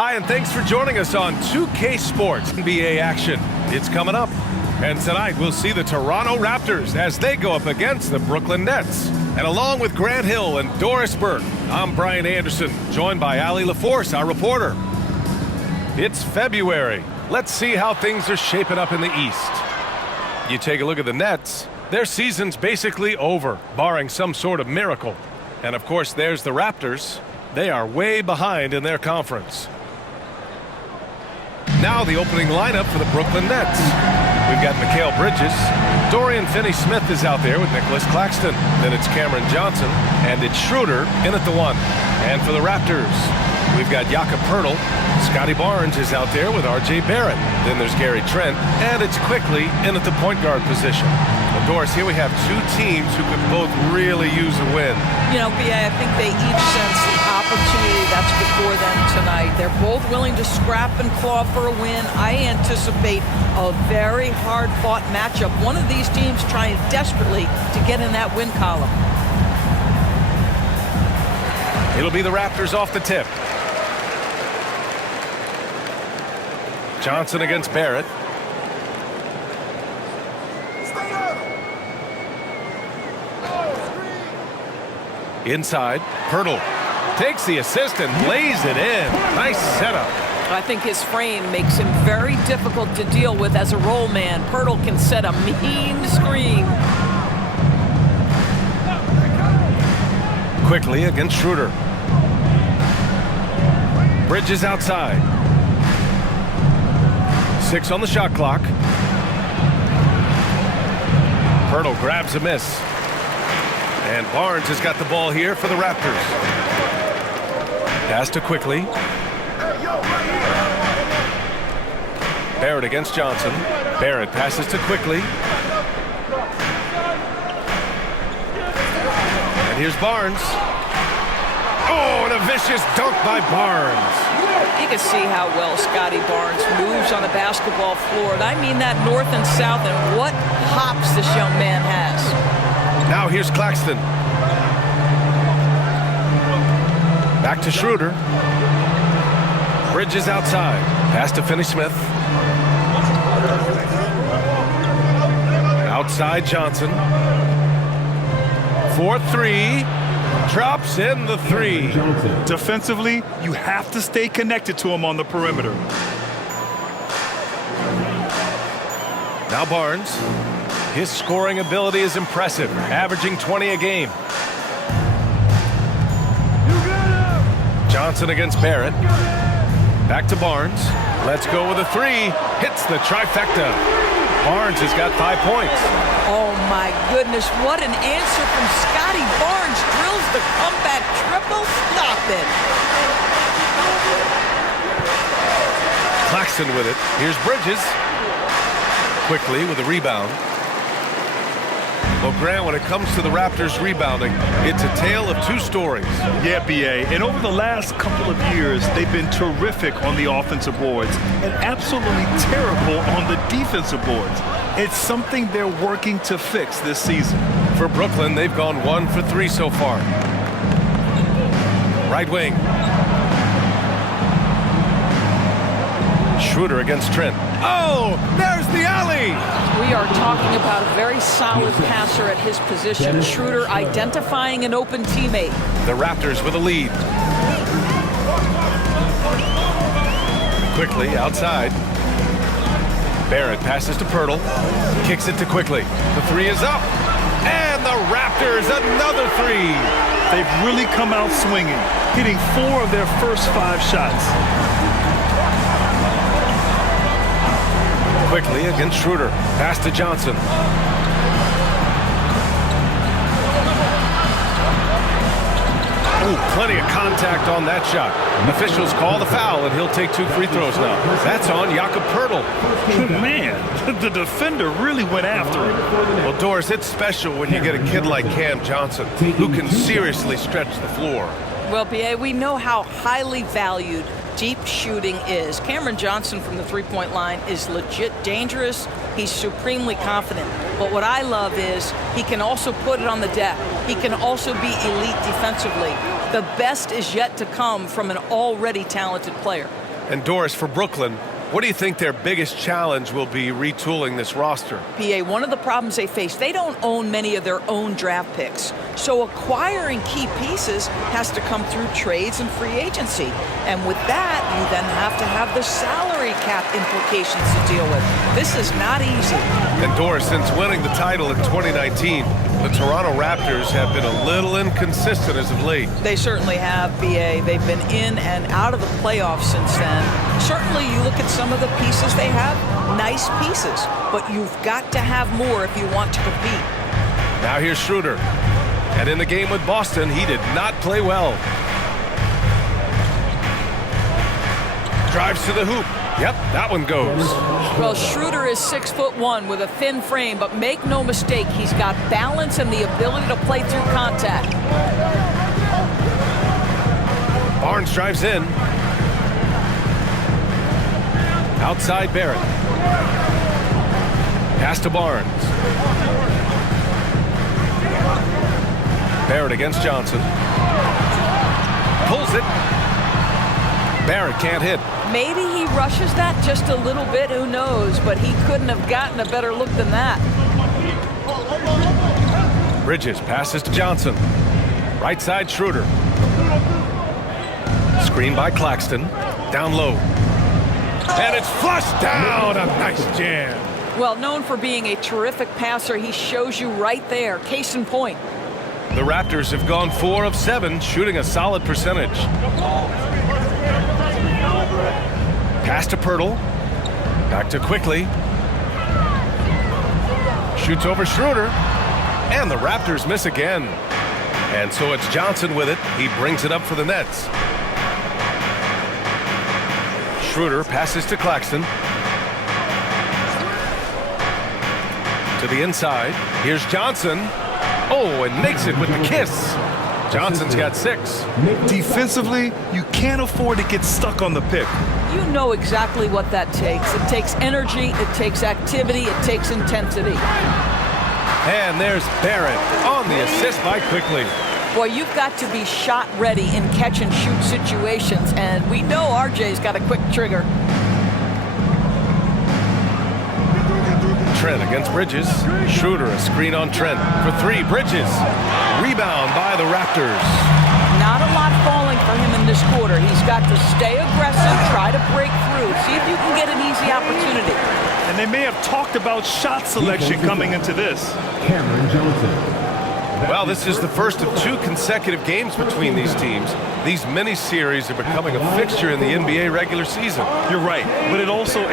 Hi, and thanks for joining us on 2K Sports NBA action. It's coming up. And tonight, we'll see the Toronto Raptors as they go up against the Brooklyn Nets. And along with Grant Hill and Doris Burke, I'm Brian Anderson, joined by Allie LaForce, our reporter. It's February. Let's see how things are shaping up in the East. You take a look at the Nets, their season's basically over, barring some sort of miracle. And of course, there's the Raptors. They are way behind in their conference. Now the opening lineup for the Brooklyn Nets. We've got Mikal Bridges. Dorian Finney-Smith is out there with Nicholas Claxton. Then it's Cameron Johnson, and it's Schroeder in at the 1. And for the Raptors, we've got Jakob Poeltl. Scotty Barnes is out there with R.J. Barrett. Then there's Gary Trent, and it's Quickly in at the point guard position. Well, Doris, here we have two teams who could both really use a win. You know, B.A., I think they each sense the opportunity that's before them tonight. They're both willing to scrap and claw for a win. I anticipate a very hard-fought matchup. One of these teams trying desperately to get in that win column. It'll be the Raptors off the tip. Johnson against Barrett. Inside, Poeltl takes the assist and lays it in. Nice setup. I think his frame makes him very difficult to deal with as a roll man. Poeltl can set a mean screen. Quickly against Schroeder. Bridges outside. 6 on the shot clock. Poeltl grabs a miss. And Barnes has got the ball here for the Raptors. Pass to Quickly. Barrett against Johnson. Barrett passes to Quickly. And here's Barnes. Oh, and a vicious dunk by Barnes. You can see how well Scotty Barnes moves on the basketball floor. And I mean that north and south, and what hops this young man has. Now here's Claxton. Back to Schroeder. Bridges outside. Pass to Finney-Smith. Outside Johnson. 4-3. Drops in the 3. Defensively, you have to stay connected to him on the perimeter. Now Barnes. His scoring ability is impressive, averaging 20 a game. Johnson against Barrett. Back to Barnes. Let's go with a 3. Hits the trifecta. Barnes has got 5 points. Oh my goodness, what an answer from Scotty Barnes. Drills the comeback triple. Stop it. Claxton with it. Here's Bridges. Quickly with a rebound. Well, Grant, when it comes to the Raptors rebounding, it's a tale of 2 stories. Yeah, B.A., and over the last couple of years, they've been terrific on the offensive boards and absolutely terrible on the defensive boards. It's something they're working to fix this season. For Brooklyn, they've gone 1 for 3 so far. Right wing. Schroeder against Trent. Oh, there's the alley! We are talking about a very solid passer at his position. Schroeder identifying an open teammate. The Raptors with a lead. Quickly outside. Barrett passes to Poeltl. Kicks it to Quickly. The 3 is up. And the Raptors, another 3. They've really come out swinging, hitting 4 of their first 5 shots. Quickly against Schroeder. Pass to Johnson. Ooh, plenty of contact on that shot. Officials call the foul, and he'll take 2 free throws now. That's on Jakob Poeltl. Man, the defender really went after him. Well, Doris, it's special when you get a kid like Cam Johnson, who can seriously stretch the floor. Well, B.A., we know how highly valued deep shooting is. Cameron Johnson from the three-point line is legit dangerous. He's supremely confident. But what I love is he can also put it on the deck. He can also be elite defensively. The best is yet to come from an already talented player. And Doris, for Brooklyn, what do you think their biggest challenge will be retooling this roster? PA, one of the problems they face, they don't own many of their own draft picks. So acquiring key pieces has to come through trades and free agency. And with that, you then have to have the salary cap implications to deal with. This is not easy. And Doris, since winning the title in 2019, the Toronto Raptors have been a little inconsistent as of late. They certainly have, BA. They've been in and out of the playoffs since then. Certainly, you look at some of the pieces they have, nice pieces, but you've got to have more if you want to compete. Now here's Schroeder. And in the game with Boston, he did not play well. Drives to the hoop. Yep, that one goes. Well, Schroeder is 6'1" with a thin frame, but make no mistake, he's got balance and the ability to play through contact. Barnes drives in. Outside Barrett. Pass to Barnes. Barrett against Johnson. Pulls it. Barrett can't hit. Maybe he rushes that just a little bit, who knows, but he couldn't have gotten a better look than that. Bridges passes to Johnson. Right side Schroeder. Screen by Claxton. Down low. And it's flushed down. A nice jam. Well, known for being a terrific passer, he shows you right there. Case in point. The Raptors have gone 4 of 7, shooting a solid percentage. Pass to Pirtle. Back to Quickly. Shoots over Schroeder. And the Raptors miss again. And so it's Johnson with it. He brings it up for the Nets. Schroeder passes to Claxton. To the inside. Here's Johnson. Oh, and makes it with the kiss. Johnson's got 6. Defensively, you can't afford to get stuck on the pick. You know exactly what that takes. It takes energy, it takes activity, it takes intensity. And there's Barrett on the assist by Quickly. Boy, you've got to be shot ready in catch-and-shoot situations, and we know RJ's got a quick trigger. Trent against Bridges. Schroeder, a screen on Trent. For 3, Bridges. Rebound by the Raptors. Not a lot falling for him in this quarter. He's got to stay aggressive, try to break through, see if you can get an easy opportunity. And they may have talked about shot selection coming into this. Cameron Johnson. Well, this is the first of 2 consecutive games between these teams. These mini-series are becoming a fixture in the NBA regular season. You're right, but it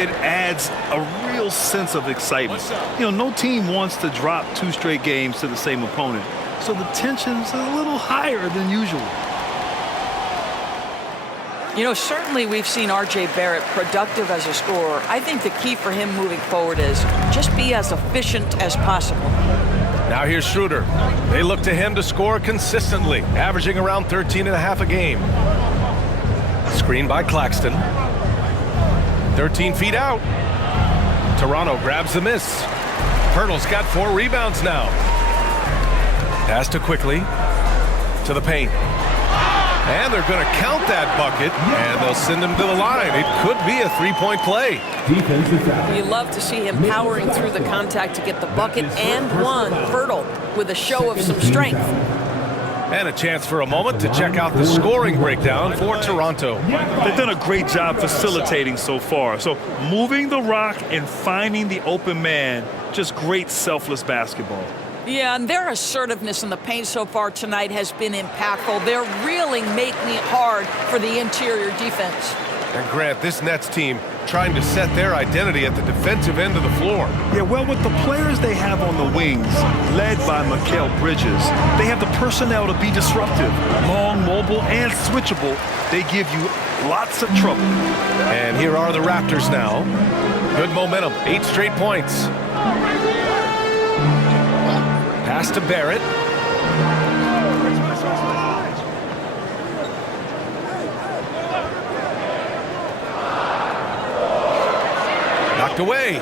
adds a real sense of excitement. You know, no team wants to drop 2 straight games to the same opponent, so the tension's a little higher than usual. You know, certainly we've seen R.J. Barrett productive as a scorer. I think the key for him moving forward is just be as efficient as possible. Now here's Schroeder. They look to him to score consistently, averaging around 13.5 a game. Screen by Claxton. 13 feet out. Toronto grabs the miss. Pirtle's got 4 rebounds now. Pass to Quickly. To the paint. And they're going to count that bucket, and they'll send him to the line. It could be a 3-point play. You love to see him powering through the contact to get the bucket and one. Pirtle with a show of some strength. And a chance for a moment to check out the scoring breakdown for Toronto. They've done a great job facilitating so far. So moving the rock and finding the open man, just great selfless basketball. Yeah, and their assertiveness in the paint so far tonight has been impactful. They're really making it hard for the interior defense. And Grant, this Nets team trying to set their identity at the defensive end of the floor. Yeah, well, with the players they have on the wings, led by Mikal Bridges, they have the personnel to be disruptive. Long, mobile, and switchable. They give you lots of trouble. And here are the Raptors now. Good momentum, 8 straight points. Pass to Barrett. Knocked away.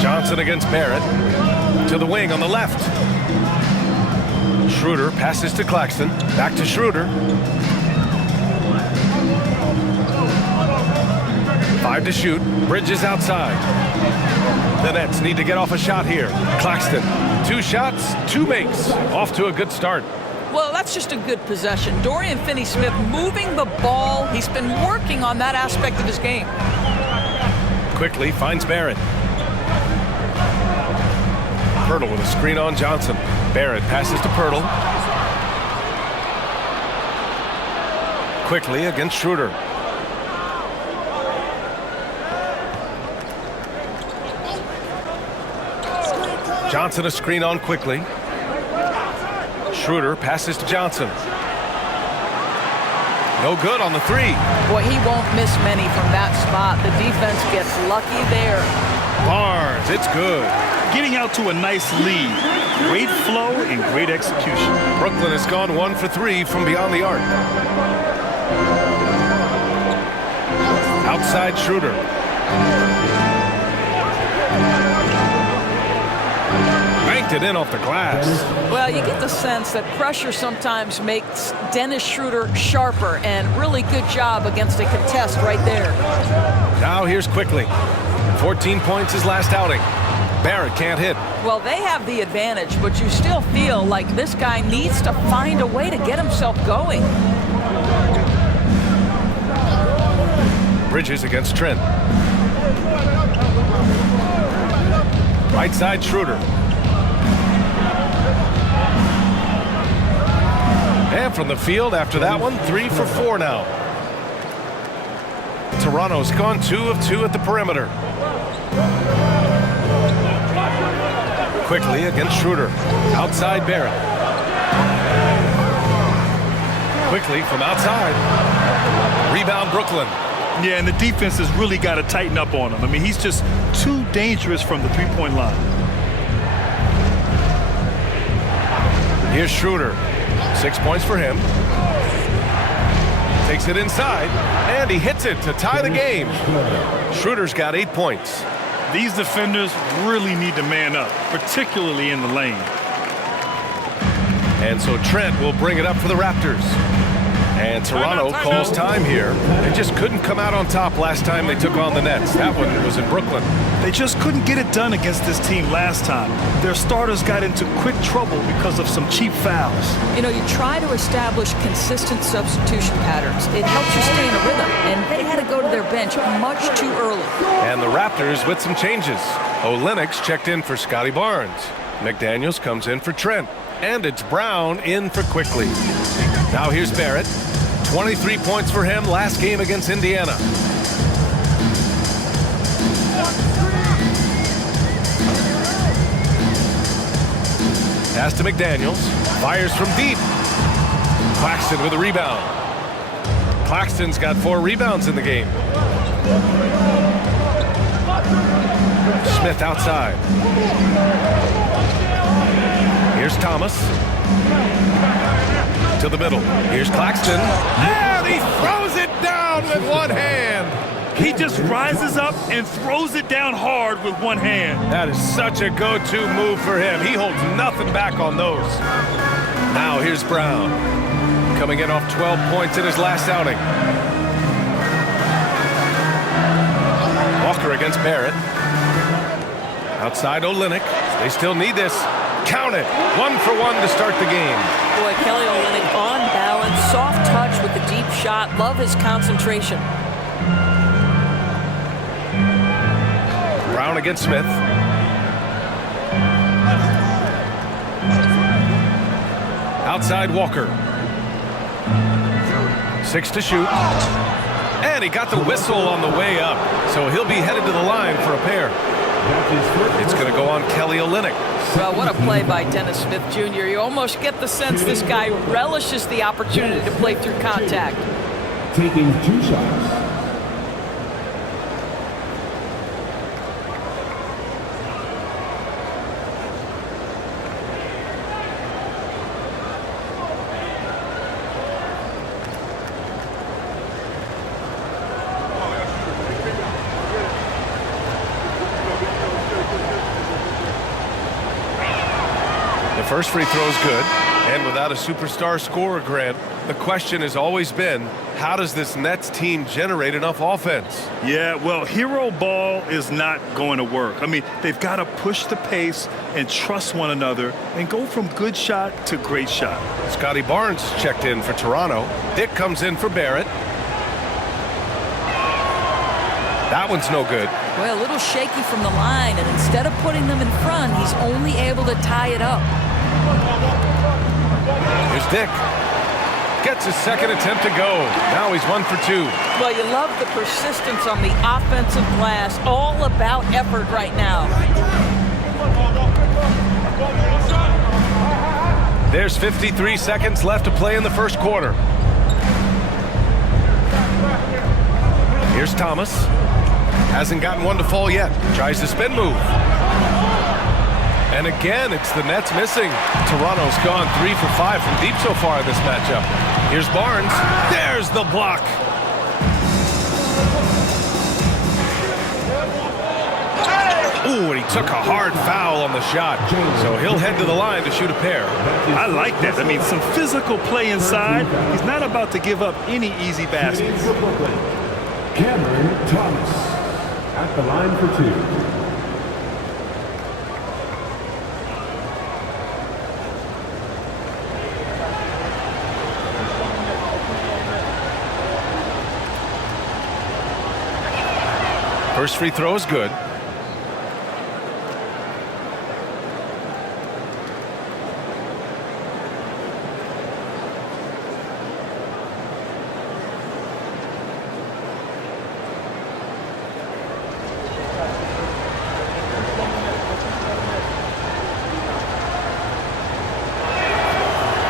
Johnson against Barrett. To the wing on the left. Schroeder passes to Claxton. Back to Schroeder. 5 to shoot. Bridges outside. The Nets need to get off a shot here. Claxton, 2 shots, 2 makes. Off to a good start. Well, that's just a good possession. Dorian Finney-Smith moving the ball. He's been working on that aspect of his game. Quickly finds Barrett. Pirtle with a screen on Johnson. Barrett passes to Pirtle. Quickly against Schroeder. Johnson a screen on quickly. Schroeder passes to Johnson. No good on the 3. Boy, he won't miss many from that spot. The defense gets lucky there. Barnes, it's good. Getting out to a nice lead. Great flow and great execution. Brooklyn has gone 1 for 3 from beyond the arc. Outside Schroeder. Banked it in off the glass. Well, you get the sense that pressure sometimes makes Dennis Schroeder sharper, and really good job against a contest right there. Now here's Quickly. 14 points his last outing. Barrett can't hit. Well, they have the advantage, but you still feel like this guy needs to find a way to get himself going. Bridges against Trent. Right side Schroeder. And from the field after that one, 3 for 4 now. Toronto's gone 2 of 2 at the perimeter. Quickly against Schroeder. Outside Barrett. Quickly from outside. Rebound Brooklyn. Yeah, and the defense has really got to tighten up on him. I mean, he's just too dangerous from the three-point line. Here's Schroeder. 6 points for him. Takes it inside, and he hits it to tie the game. Schroeder's got 8 points. These defenders really need to man up, particularly in the lane. And so Trent will bring it up for the Raptors. And Toronto calls time here. They just couldn't come out on top last time they took on the Nets. That one was in Brooklyn. They just couldn't get it done against this team last time. Their starters got into quick trouble because of some cheap fouls. You know, you try to establish consistent substitution patterns. It helps you stay in a rhythm, and they had to go to their bench much too early. And the Raptors with some changes. Olynyk checked in for Scotty Barnes. McDaniels comes in for Trent. And it's Brown in for Quickly. Now here's Barrett. 23 points for him last game against Indiana. Pass to McDaniels. Fires from deep. Claxton with a rebound. Claxton's got 4 rebounds in the game. Smith outside. Here's Thomas. To the middle. Here's Claxton. And he throws it down with one hand. He just rises up and throws it down hard with one hand. That is such a go-to move for him. He holds nothing back on those. Now here's Brown. Coming in off 12 points in his last outing. Walker against Barrett. Outside Olynyk. They still need this. Count it. 1 for 1 to start the game. Boy, Kelly Olynyk on balance, soft touch with the deep shot. Love his concentration. Brown against Smith. Outside Walker. 6 to shoot. And he got the whistle on the way up. So he'll be headed to the line for a pair. It's going to go on Kelly Olynyk. Well, what a play by Dennis Smith Jr. You almost get the sense this guy relishes the opportunity to play through contact. Taking 2 shots. The first free throw is good. And without a superstar scorer, Grant, the question has always been, how does this Nets team generate enough offense? Yeah, well, hero ball is not going to work. I mean, they've got to push the pace and trust one another and go from good shot to great shot. Scotty Barnes checked in for Toronto. Dick comes in for Barrett. That one's no good. Well, a little shaky from the line, and instead of putting them in front, he's only able to tie it up. Here's Dick. Gets his second attempt to go. Now he's 1 for 2. Well, you love the persistence on the offensive glass. All about effort right now. There's 53 seconds left to play in the first quarter. Here's Thomas. Hasn't gotten one to fall yet. Tries the spin move. And again, it's the Nets missing. Toronto's gone 3 for 5 from deep so far in this matchup. Here's Barnes. There's the block. Ooh, and he took a hard foul on the shot. So he'll head to the line to shoot a pair. I like that. I mean, some physical play inside. He's not about to give up any easy baskets. Cameron Thomas at the line for 2. First free throw is good.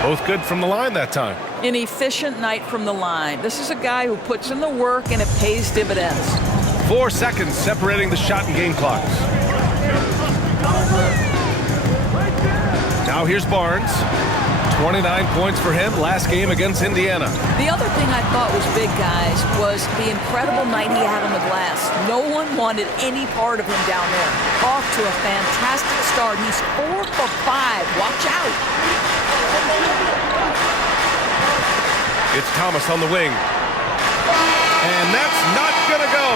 Both good from the line that time. An efficient night from the line. This is a guy who puts in the work and it pays dividends. 4 seconds separating the shot and game clocks. Now here's Barnes. 29 points for him last game against Indiana. The other thing I thought was big, guys, was the incredible night he had on the glass. No one wanted any part of him down there. Off to a fantastic start. He's 4 for 5. Watch out. It's Thomas on the wing. And that's not going to go.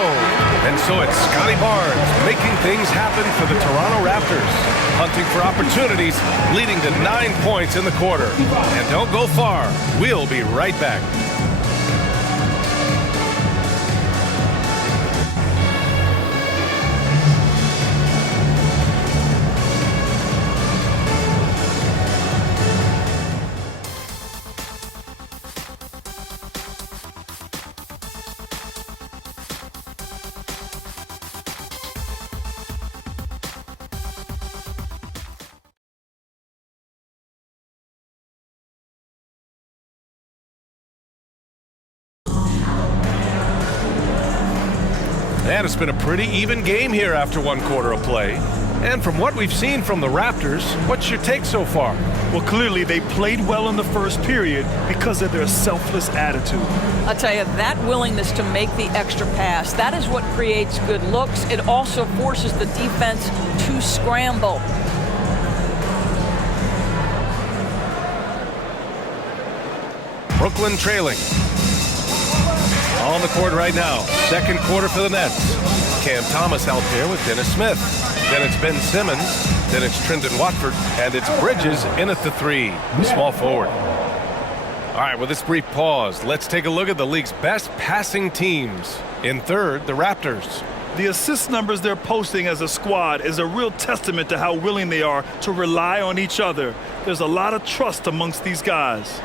And so it's Scotty Barnes making things happen for the Toronto Raptors. Hunting for opportunities, leading to 9 points in the quarter. And don't go far. We'll be right back. And it's been a pretty even game here after 1 quarter of play. And from what we've seen from the Raptors, what's your take so far? Well, clearly they played well in the first period because of their selfless attitude. I'll tell you, that willingness to make the extra pass, that is what creates good looks. It also forces the defense to scramble. Brooklyn trailing. On the court right now. Second quarter for the Nets. Cam Thomas out there with Dennis Smith. Then it's Ben Simmons. Then it's Trendon Watford. And it's Bridges in at the 3. Small forward. All right, with this brief pause, let's take a look at the league's best passing teams. In third, the Raptors. The assist numbers they're posting as a squad is a real testament to how willing they are to rely on each other. There's a lot of trust amongst these guys.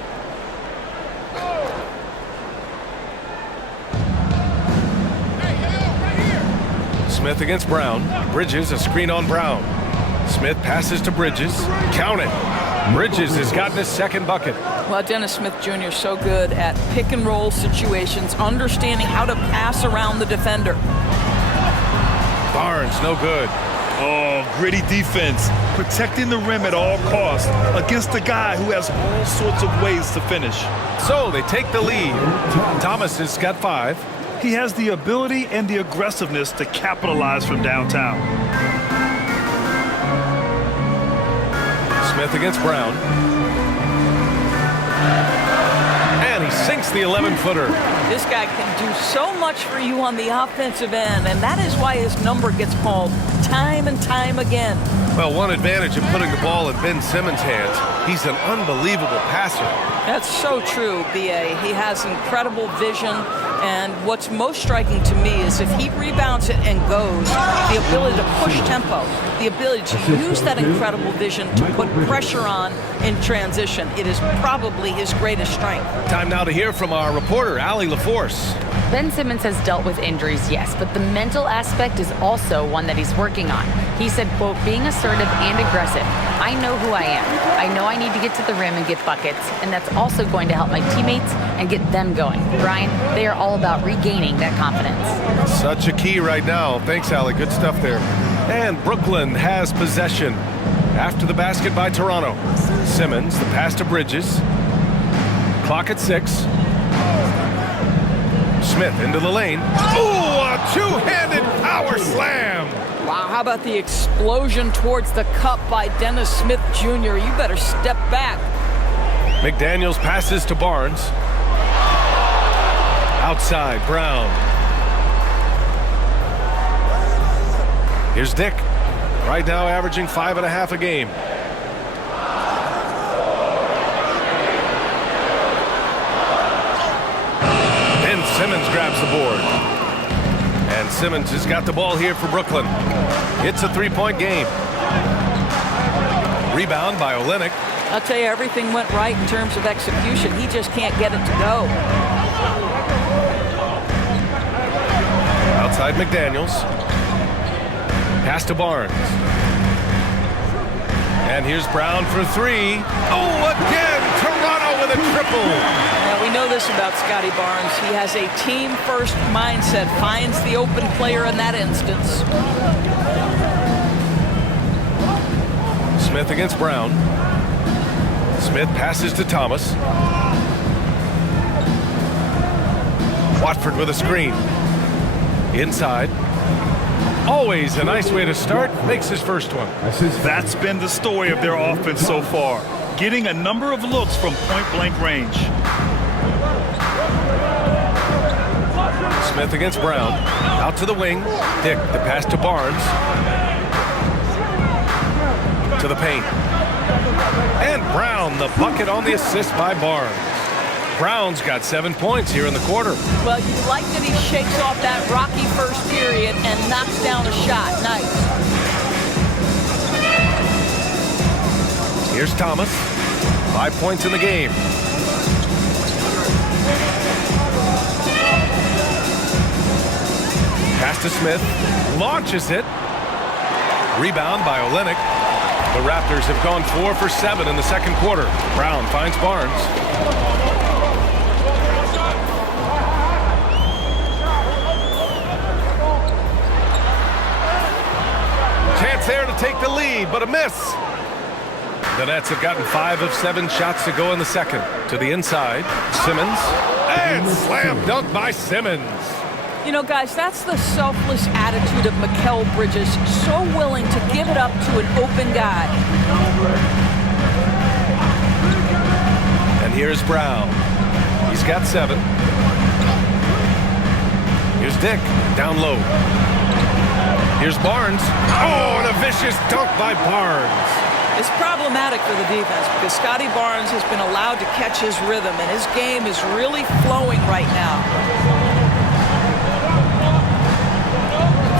Smith against Brown. Bridges, a screen on Brown. Smith passes to Bridges. Count it. Bridges has gotten his second bucket. Well, Dennis Smith Jr. is so good at pick and roll situations, understanding how to pass around the defender. Barnes, no good. Oh, gritty defense. Protecting the rim at all costs against a guy who has all sorts of ways to finish. So they take the lead. Thomas has got 5. He has the ability and the aggressiveness to capitalize from downtown. Smith against Brown. And he sinks the 11-footer. This guy can do so much for you on the offensive end, and that is why his number gets called time and time again. Well, one advantage of putting the ball in Ben Simmons' hands, he's an unbelievable passer. That's so true, B.A. He has incredible vision, and what's most striking to me is if he rebounds it and goes, the ability to push tempo, the ability to use that incredible vision to put pressure on in transition. It is probably his greatest strength. Time now to hear from our reporter, Allie LaForce. Ben Simmons has dealt with injuries, yes, but the mental aspect is also one that he's working on. He said, quote, being assertive and aggressive. I know who I am. I know I need to get to the rim and get buckets, and that's also going to help my teammates and get them going. Brian, they are all about regaining that confidence. Such a key right now. Thanks, Allie. Good stuff there. And Brooklyn has possession after the basket by Toronto. Simmons, the pass to Bridges. Clock at 6. Smith into the lane. Ooh, a two-handed power slam. Wow, how about the explosion towards the cup by Dennis Smith Jr.? You better step back. McDaniels passes to Barnes. Outside, Brown. Here's Dick. Right now averaging 5.5 a game. Ben Simmons grabs the board. And Simmons has got the ball here for Brooklyn. It's a three-point game. Rebound by Olynyk. I'll tell you, everything went right in terms of execution. He just can't get it to go. Outside McDaniels. Pass to Barnes. And here's Brown for 3. Oh, again! Toronto with a triple! Now, we know this about Scotty Barnes. He has a team-first mindset, finds the open player in that instance. Smith against Brown. Smith passes to Thomas. Watford with a screen. Inside. Always a nice way to start. Makes his first one. That's been the story of their offense so far. Getting a number of looks from point-blank range. Smith against Brown. Out to the wing. Dick, the pass to Barnes. To the paint. And Brown, the bucket on the assist by Barnes. Brown's got 7 points here in the quarter. Well, you like that he shakes off that rocky first period and knocks down a shot. Nice. Here's Thomas. 5 points in the game. Pass to Smith. Launches it. Rebound by Olynyk. The Raptors have gone 4 for 7 in the second quarter. Brown finds Barnes. Chance there to take the lead, but a miss. The Nets have gotten 5 of 7 shots to go in the second. To the inside, Simmons. And slam dunk by Simmons. You know, guys, that's the selfless attitude of Mikal Bridges. So willing to give it up to an open guy. And here's Brown. He's got 7. Here's Dick, down low. Here's Barnes. Oh, and a vicious dunk by Barnes. It's problematic for the defense because Scotty Barnes has been allowed to catch his rhythm, and his game is really flowing right now.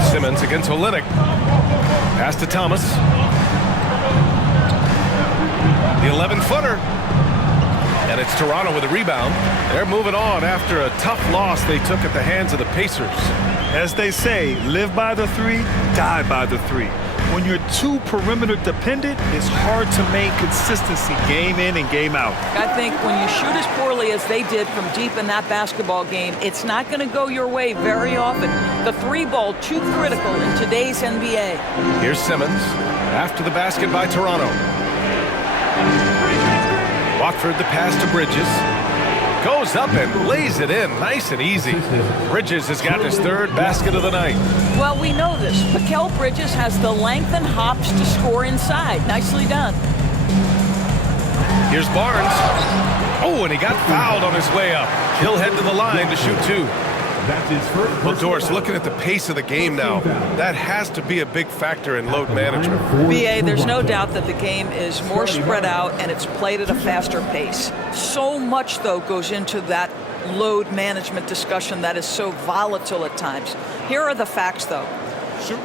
Simmons against Olynyk. Pass to Thomas. The 11-footer. And it's Toronto with a rebound. They're moving on after a tough loss they took at the hands of the Pacers. As they say, live by the 3, die by the 3. When you're too perimeter dependent, it's hard to maintain consistency game in and game out. I think when you shoot as poorly as they did from deep in that basketball game, it's not going to go your way very often. The 3 ball, too critical in today's NBA. Here's Simmons after the basket by Toronto. Watford the pass to Bridges. Goes up and lays it in nice and easy. Bridges has got his 3rd basket of the night. Well, we know this. Mikal Bridges has the length and hops to score inside. Nicely done. Here's Barnes. Oh, and he got fouled on his way up. He'll head to the line to shoot 2. That's his first. Well, Doris, looking at the pace of the game now, that has to be a big factor in load management. BA, there's no doubt that the game is more spread out and it's played at a faster pace. So much, though, goes into that load management discussion that is so volatile at times. Here are the facts, though.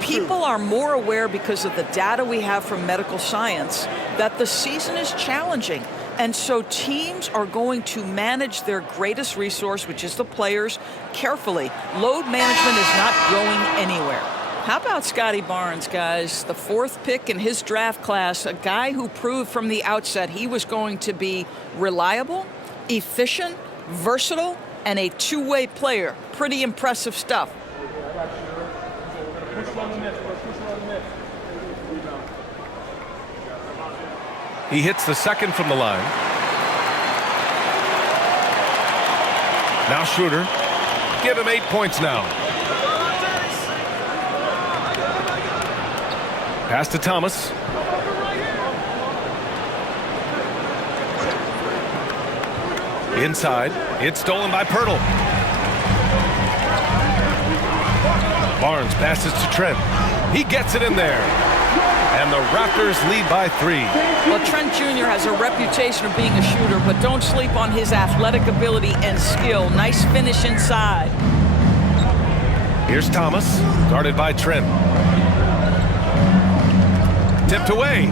People are more aware because of the data we have from medical science that the season is challenging. And so teams are going to manage their greatest resource, which is the players, carefully. Load management is not going anywhere. How about Scotty Barnes, guys? The 4th pick in his draft class, a guy who proved from the outset he was going to be reliable, efficient, versatile, and a two-way player. Pretty impressive stuff. He hits the second from the line. Now Schroeder. Give him 8 points now. Pass to Thomas. Inside. It's stolen by Pirtle. Barnes passes to Trent. He gets it in there. And the Raptors lead by 3. Well, Trent Jr. has a reputation of being a shooter, but don't sleep on his athletic ability and skill. Nice finish inside. Here's Thomas, guarded by Trent. Tipped away.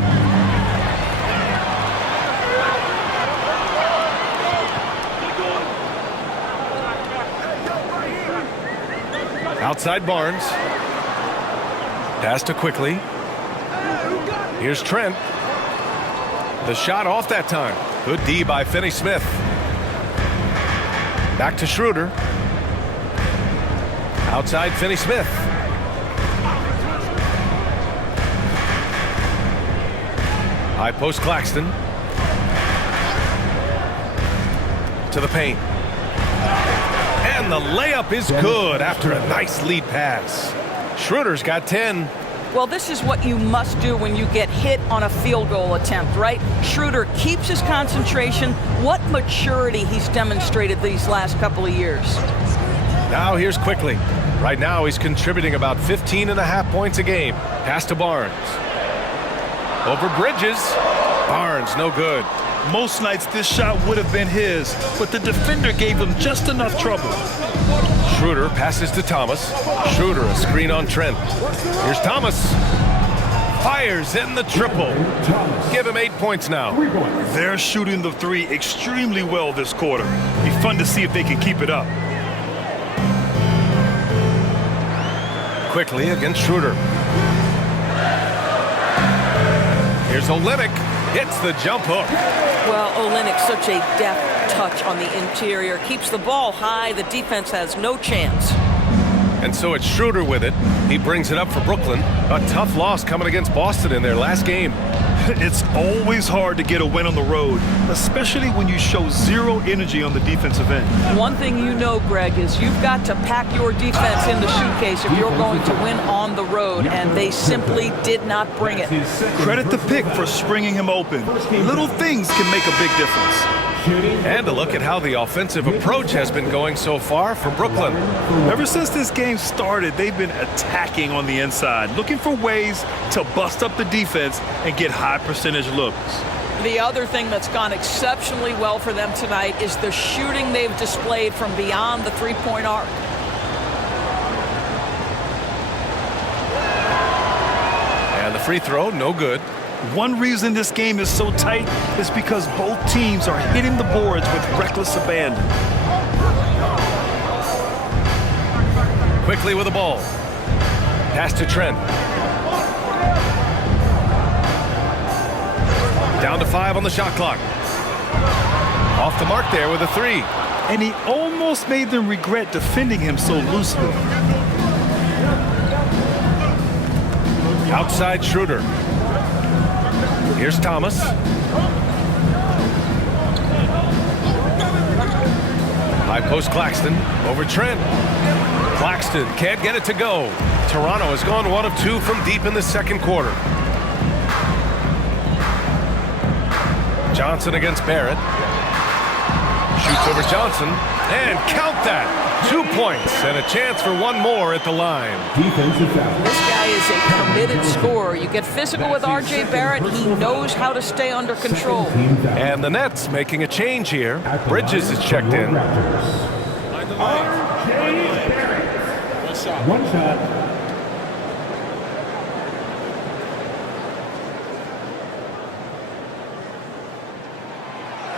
Outside Barnes. Pass to Quickly. Here's Trent. The shot off that time. Good D by Finney-Smith. Back to Schroeder. Outside Finney-Smith. High post Claxton. To the paint. And the layup is good after a nice lead pass. Schroeder's got 10. Well, this is what you must do when you get hit on a field goal attempt, right? Schroeder keeps his concentration. What maturity he's demonstrated these last couple of years. Now here's Quickly. Right now he's contributing about 15.5 points a game. Pass to Barnes. Over Bridges. Barnes, no good. Most nights this shot would have been his, but the defender gave him just enough trouble. Schroeder passes to Thomas. Schroeder, a screen on Trent. Here's Thomas. Fires in the triple. Give him 8 points now. They're shooting the 3 extremely well this quarter. Be fun to see if they can keep it up. Quickly against Schroeder. Here's Olynyk. Hits the jump hook. Well, Olynyk, such a deft touch on the interior. Keeps the ball high. The defense has no chance. And so it's Schroeder with it. He brings it up for Brooklyn. A tough loss coming against Boston in their last game. It's always hard to get a win on the road, especially when you show zero energy on the defensive end. One thing you know, Greg, is you've got to pack your defense in the suitcase if you're going to win on the road, and they simply did not bring it. Credit the pick for springing him open. Little things can make a big difference. And a look at how the offensive approach has been going so far for Brooklyn. Ever since this game started, they've been attacking on the inside, looking for ways to bust up the defense and get high percentage looks. The other thing that's gone exceptionally well for them tonight is the shooting they've displayed from beyond the three-point arc. And the free throw, no good. One reason this game is so tight is because both teams are hitting the boards with reckless abandon. Quickly with the ball. Pass to Trent. Down to 5 on the shot clock. Off the mark there with a 3. And he almost made them regret defending him so loosely. Outside Schroeder. Here's Thomas. High post Claxton over Trent. Claxton can't get it to go. Toronto has gone 1 of 2 from deep in the second quarter. Johnson against Barrett. Shoots over Johnson, and count that. 2 points and a chance for one more at the line. Defensive foul. This guy is a committed scorer. You get physical with R.J. Barrett. He knows how to stay under control. Team foul. And the Nets making a change here. At the Bridges line is for checked your in. Raptors. R.J. Barrett. One shot.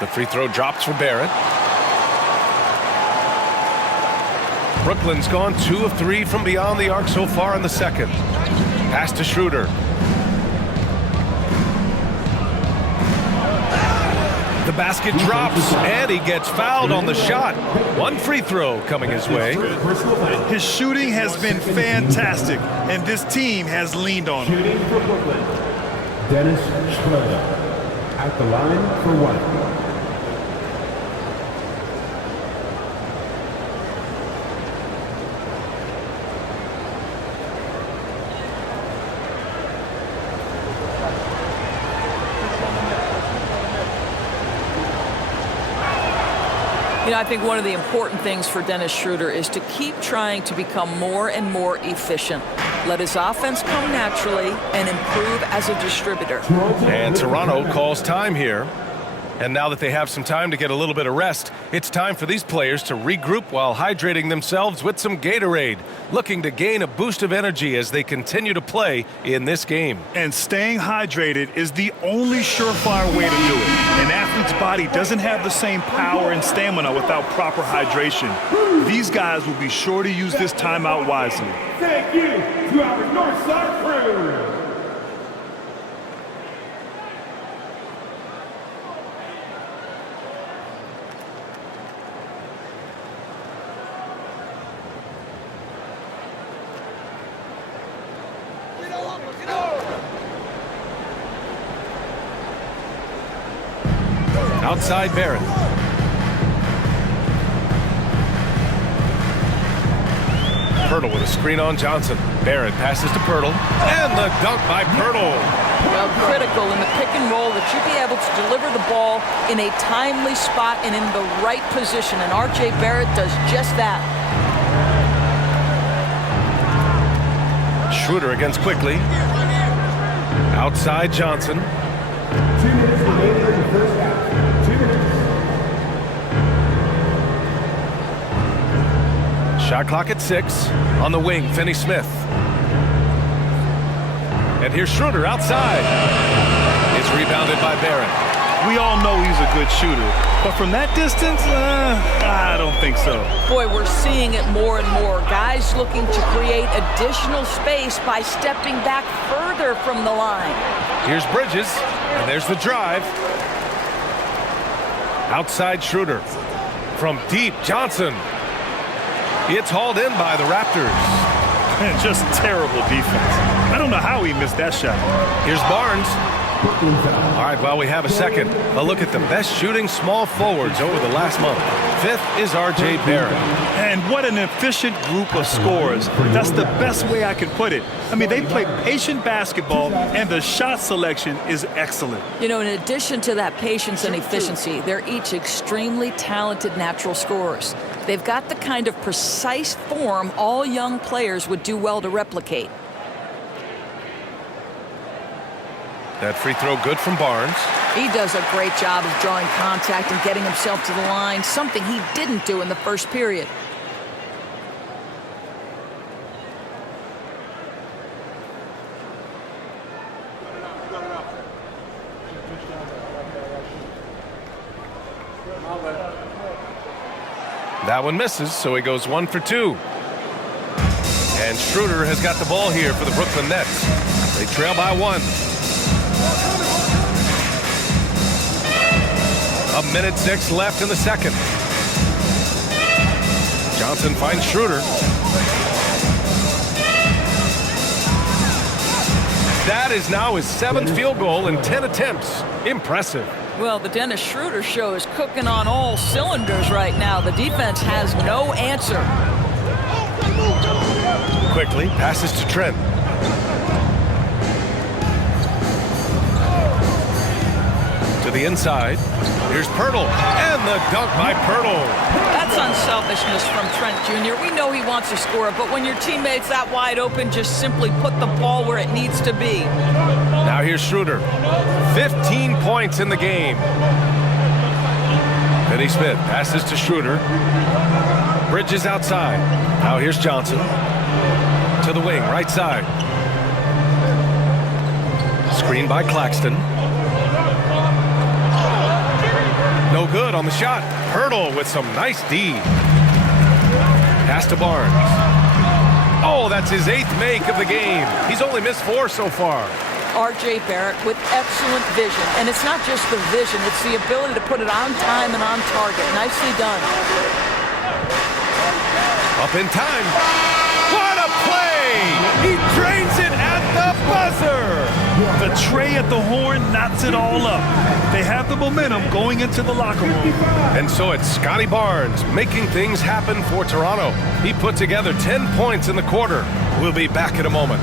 The free throw drops for Barrett. Brooklyn's gone 2 of 3 from beyond the arc so far in the second. Pass to Schroeder. The basket drops, and he gets fouled on the shot. 1 free throw coming his way. His shooting has been fantastic, and this team has leaned on him. Shooting for Brooklyn. Dennis Schroeder. At the line for 1. You know, I think one of the important things for Dennis Schroeder is to keep trying to become more and more efficient. Let his offense come naturally and improve as a distributor. And Toronto calls time here. And now that they have some time to get a little bit of rest, it's time for these players to regroup while hydrating themselves with some Gatorade, looking to gain a boost of energy as they continue to play in this game. And staying hydrated is the only surefire way to do it. An athlete's body doesn't have the same power and stamina without proper hydration. These guys will be sure to use this timeout wisely. Thank you to our Northside crew. Outside Barrett. Pirtle with a screen on Johnson. Barrett passes to Pirtle. And the dunk by Pirtle. Well, critical in the pick and roll that you be able to deliver the ball in a timely spot and in the right position. And R.J. Barrett does just that. Schroeder against Quickly. Outside Johnson. 2 minutes remaining in the first half. 2 minutes. Shot clock at 6. On the wing, Finney-Smith. And here's Schroeder outside. It's rebounded by Barrett. We all know he's a good shooter, but from that distance, I don't think so. Boy, we're seeing it more and more. Guys looking to create additional space by stepping back further from the line. Here's Bridges, and there's the drive. Outside Schroeder. From deep, Johnson. It's hauled in by the Raptors. And just terrible defense. I don't know how he missed that shot. Here's Barnes. All right, well, we have a second. A look at the best shooting small forwards over the last month. 5th is R.J. Barrett. And what an efficient group of scorers. That's the best way I can put it. I mean, they play patient basketball, and the shot selection is excellent. You know, in addition to that patience and efficiency, they're each extremely talented natural scorers. They've got the kind of precise form all young players would do well to replicate. That free throw good from Barnes. He does a great job of drawing contact and getting himself to the line, something he didn't do in the first period. That one misses, so he goes 1 for 2. And Schroeder has got the ball here for the Brooklyn Nets. They trail by 1. 1:06 left in the second. Johnson finds Schroeder. That is now his 7th field goal in 10 attempts. Impressive. Well, the Dennis Schroeder show is cooking on all cylinders right now. The defense has no answer. Quickly passes to Trent. To To the inside. Here's Pirtle. And the dunk by Pirtle. That's unselfishness from Trent Jr. We know he wants to score, but when your teammate's that wide open, just simply put the ball where it needs to be. Now here's Schroeder. 15 points in the game. Finney Smith passes to Schroeder. Bridges outside. Now here's Johnson. To the wing, right side. Screen by Claxton. No good on the shot. Pirtle with some nice D. Pass to Barnes. Oh, that's his 8th make of the game. He's only missed 4 so far. R.J. Barrett with excellent vision. And it's not just the vision, it's the ability to put it on time and on target. Nicely done. Up in time. What a play! He drains it at the buzzer! The tray at the horn knots it all up. They have the momentum going into the locker room. And so it's Scotty Barnes making things happen for Toronto. He put together 10 points in the quarter. We'll be back in a moment.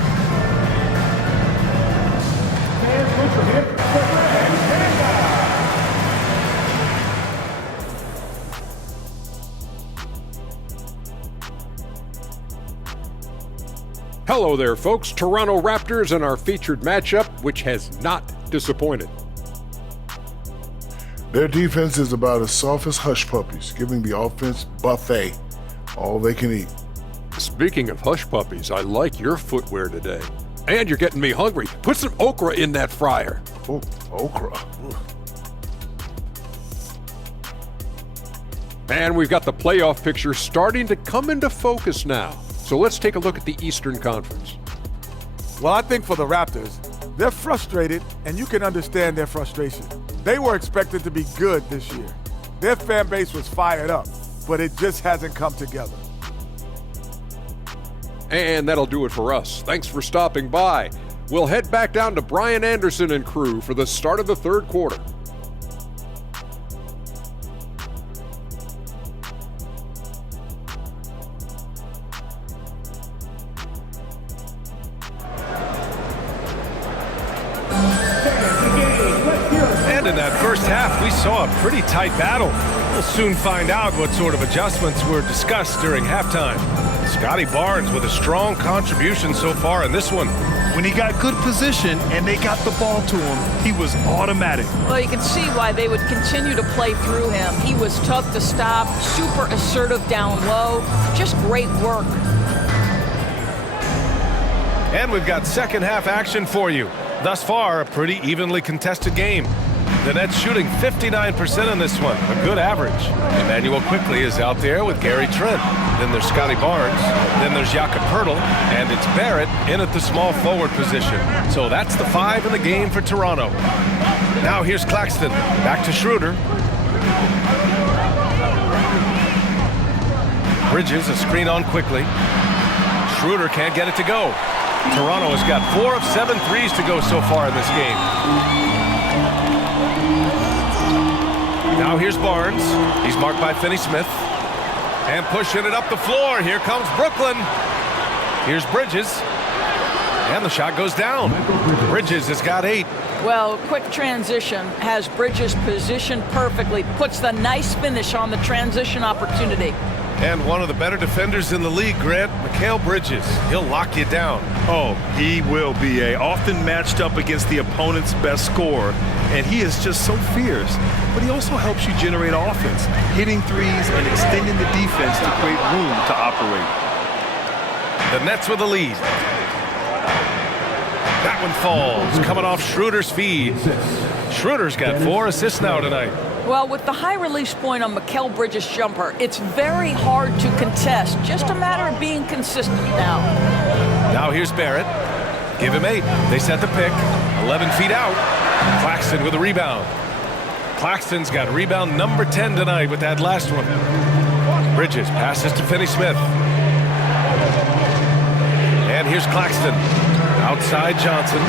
Hello there, folks. Toronto Raptors and our featured matchup, which has not disappointed. Their defense is about as soft as hush puppies, giving the offense buffet all they can eat. Speaking of hush puppies, I like your footwear today. And you're getting me hungry. Put some okra in that fryer. Oh, okra. And we've got the playoff picture starting to come into focus now. So let's take a look at the Eastern Conference. Well, I think for the Raptors, they're frustrated, and you can understand their frustration. They were expected to be good this year. Their fan base was fired up, but it just hasn't come together. And that'll do it for us. Thanks for stopping by. We'll head back down to Brian Anderson and crew for the start of the third quarter. And in that first half, we saw a pretty tight battle. We'll soon find out what sort of adjustments were discussed during halftime. Scotty Barnes with a strong contribution so far in this one. When he got good position and they got the ball to him, he was automatic. Well, you can see why they would continue to play through him. He was tough to stop, super assertive down low, just great work. And we've got second half action for you. Thus far, a pretty evenly contested game. The Nets shooting 59% in this one, a good average. Emmanuel Quickley is out there with Gary Trent. Then there's Scotty Barnes. Then there's Jakob Poeltl. And it's Barrett in at the small forward position. So that's the 5 in the game for Toronto. Now here's Claxton. Back to Schroeder. Bridges, a screen on Quickley. Schroeder can't get it to go. Toronto has got 4 of 7 threes to go so far in this game. Now here's Barnes. He's marked by Finney Smith. And pushing it up the floor. Here comes Brooklyn. Here's Bridges. And the shot goes down. Bridges has got 8. Well, quick transition has Bridges positioned perfectly, puts the nice finish on the transition opportunity. And one of the better defenders in the league, Grant, Mikal Bridges. He'll lock you down. Oh, he will be often matched up against the opponent's best scorer, and he is just so fierce. But he also helps you generate offense, hitting threes and extending the defense to create room to operate. The Nets with the lead. That one falls, coming off Schroeder's feed. Schroeder's got 4 assists now tonight. Well, with the high release point on Mikal Bridges' jumper, it's very hard to contest. Just a matter of being consistent now. Now here's Barrett. Give him 8. They set the pick. 11 feet out. Claxton with a rebound. Claxton's got rebound number 10 tonight with that last one. Bridges passes to Finney Smith. And here's Claxton. Outside Johnson.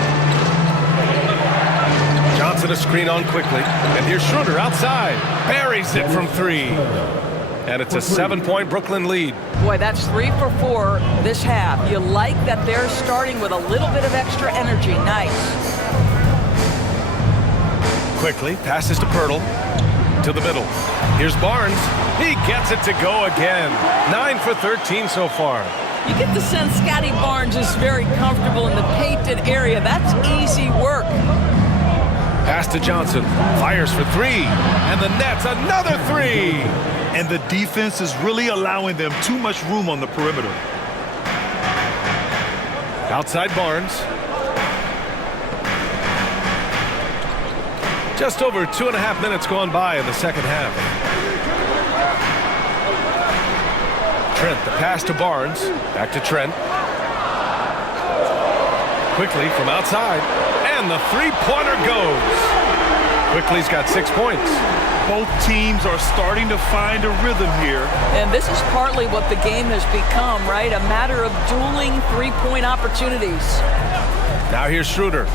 Johnson a screen on Quickley. And here's Schroeder outside. Buries it from 3. And it's a 7-point Brooklyn lead. Boy, that's 3 for 4 this half. You like that they're starting with a little bit of extra energy. Nice. Quickly passes to Pirtle. To the middle. Here's Barnes. He gets it to go again. 9 for 13 so far. You get the sense Scotty Barnes is very comfortable in the painted area. That's easy work. Pass to Johnson. Fires for 3. And the net's another 3. And the defense is really allowing them too much room on the perimeter. Outside Barnes. Just over 2.5 minutes gone by in the second half. Trent, the pass to Barnes. Back to Trent. Quickly from outside. And the three-pointer goes. Quickly's got 6 points. Both teams are starting to find a rhythm here. And this is partly what the game has become, right? A matter of dueling three-point opportunities. Now here's Schroeder.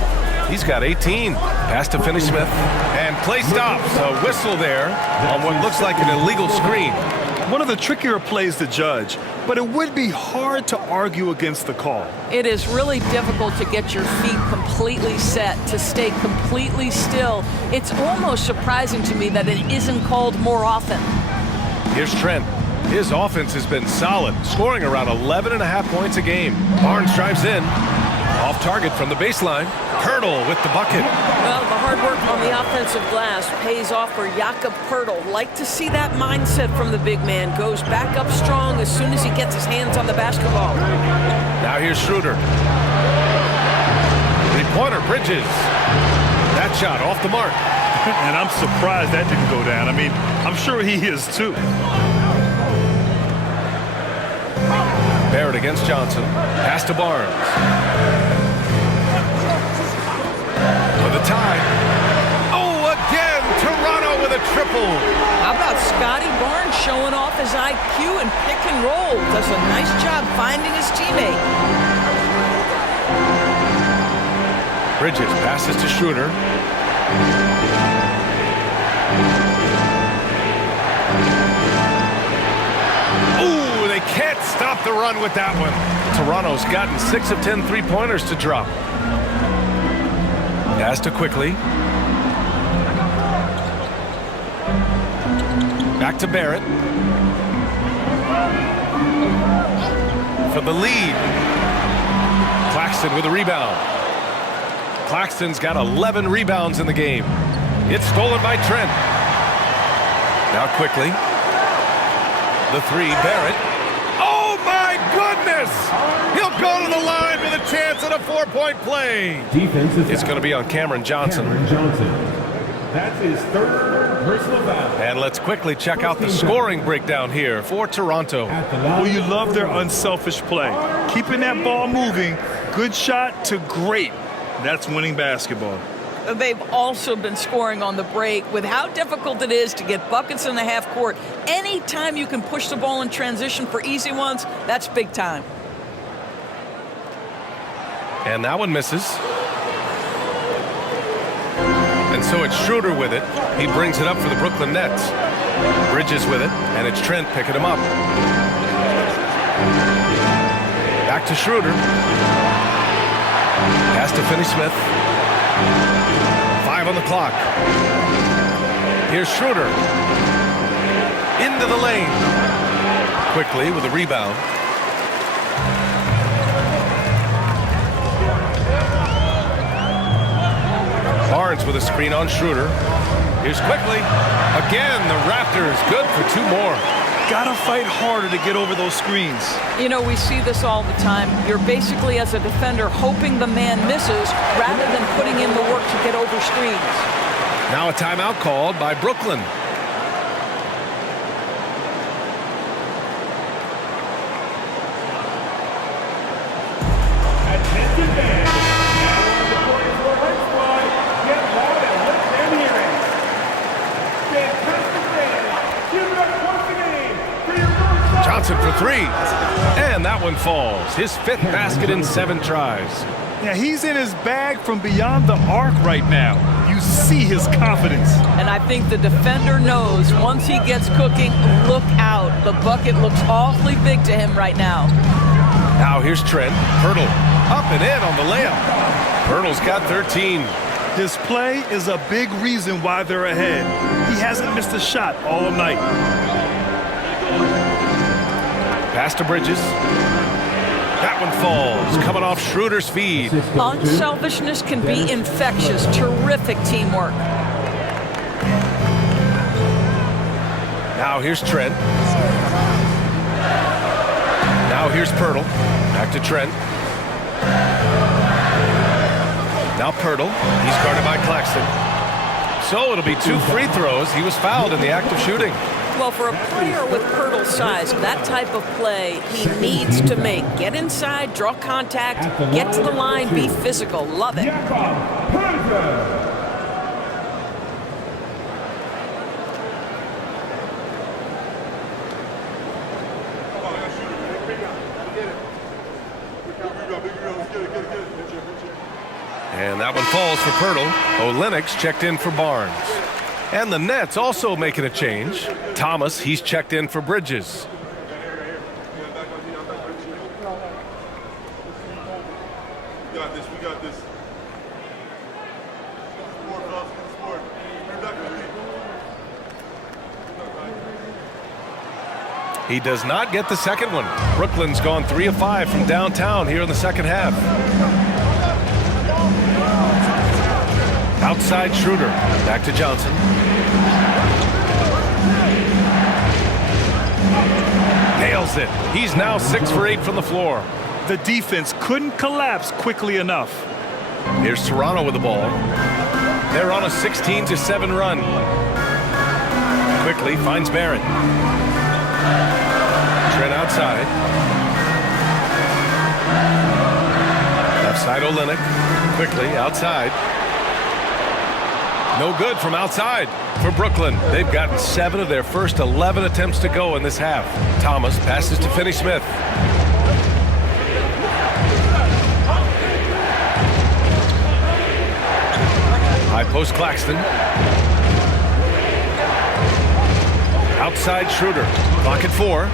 He's got 18. Pass to Finney-Smith. And play stops. A whistle there on what looks like an illegal screen. One of the trickier plays to judge, but it would be hard to argue against the call. It is really difficult to get your feet completely set, to stay completely still. It's almost surprising to me that it isn't called more often. Here's Trent. His offense has been solid, scoring around 11.5 points a game. Barnes drives in. Off target from the baseline. Pirtle with the bucket. Well, the hard work on the offensive glass pays off for Jakob Pirtle. Like to see that mindset from the big man. Goes back up strong as soon as he gets his hands on the basketball. Now here's Schroeder. Three-pointer, Bridges. That shot off the mark. And I'm surprised that didn't go down. I mean, I'm sure he is too. Barrett against Johnson. Pass to Barnes. For the tie. Oh, again, Toronto with a triple. How about Scotty Barnes showing off his IQ and pick and roll? Does a nice job finding his teammate. Bridges passes to Schroeder. Ooh, they can't stop the run with that one. Toronto's gotten 6 of 10 three-pointers to drop. Pass to Quickly. Back to Barrett. For the lead. Claxton with a rebound. Claxton's got 11 rebounds in the game. It's stolen by Trent. Now Quickly. The 3, Barrett. Oh my goodness! He'll go to the line with a chance at a 4-point play. Defense is It's going to be on Cameron Johnson. That's his third personal foul. And let's quickly check out the scoring breakdown here for Toronto. Well, you love their unselfish play. Keeping that ball moving, good shot to great. That's winning basketball. They've also been scoring on the break. With how difficult it is to get buckets in the half court, anytime you can push the ball in transition for easy ones, that's big time. And that one misses. And so it's Schroeder with it. He brings it up for the Brooklyn Nets. Bridges with it, and it's Trent picking him up. Back to Schroeder. Pass to Finney-Smith. 5 on the clock. Here's Schroeder. Into the lane. Quickly with a rebound. Barnes with a screen on Schroeder. Here's Quickly. Again, the Raptors good for 2 more. Gotta fight harder to get over those screens. You know, we see this all the time. You're basically, as a defender, hoping the man misses rather than putting in the work to get over screens. Now a timeout called by Brooklyn. Attention fans. Now on the court is your Red Squad. Get loud and let them hear it. Fantastic fans. Give it up once again for your first Johnson for 3. And that one falls. His 5th basket in 7 tries. Yeah, he's in his bag from beyond the arc right now. You see his confidence. And I think the defender knows once he gets cooking, look out. The bucket looks awfully big to him right now. Now here's Trent. Pirtle up and in on the layup. Pirtle's got 13. His play is a big reason why they're ahead. He hasn't missed a shot all night. Pass to Bridges. That one falls, coming off Schroeder's feed. Unselfishness can be infectious. Terrific teamwork. Now here's Trent. Now here's Pirtle. Back to Trent. Now Pirtle. He's guarded by Claxton. So it'll be 2 free throws. He was fouled in the act of shooting. Well, for a player with Pirtle's size, that type of play he needs to make. Get inside, draw contact, get to the line, be physical. Love it. And that one falls for Pirtle. Olenek's checked in for Barnes. And the Nets also making a change. Thomas, he's checked in for Bridges. We got this. He does not get the second one. Brooklyn's gone 3 of 5 from downtown here in the second half. Outside Schroeder. Back to Johnson. Nails it. He's now 6 for 8 from the floor. The defense couldn't collapse quickly enough. Here's Toronto with the ball. They're on a 16-7 run. Quickly finds Barrett. Trent outside. Left side Olynyk. Quickly outside. No good from outside for Brooklyn. They've gotten 7 of their first 11 attempts to go in this half. Thomas passes to Finney-Smith. High post Claxton. Outside Schroeder. Clock at 4.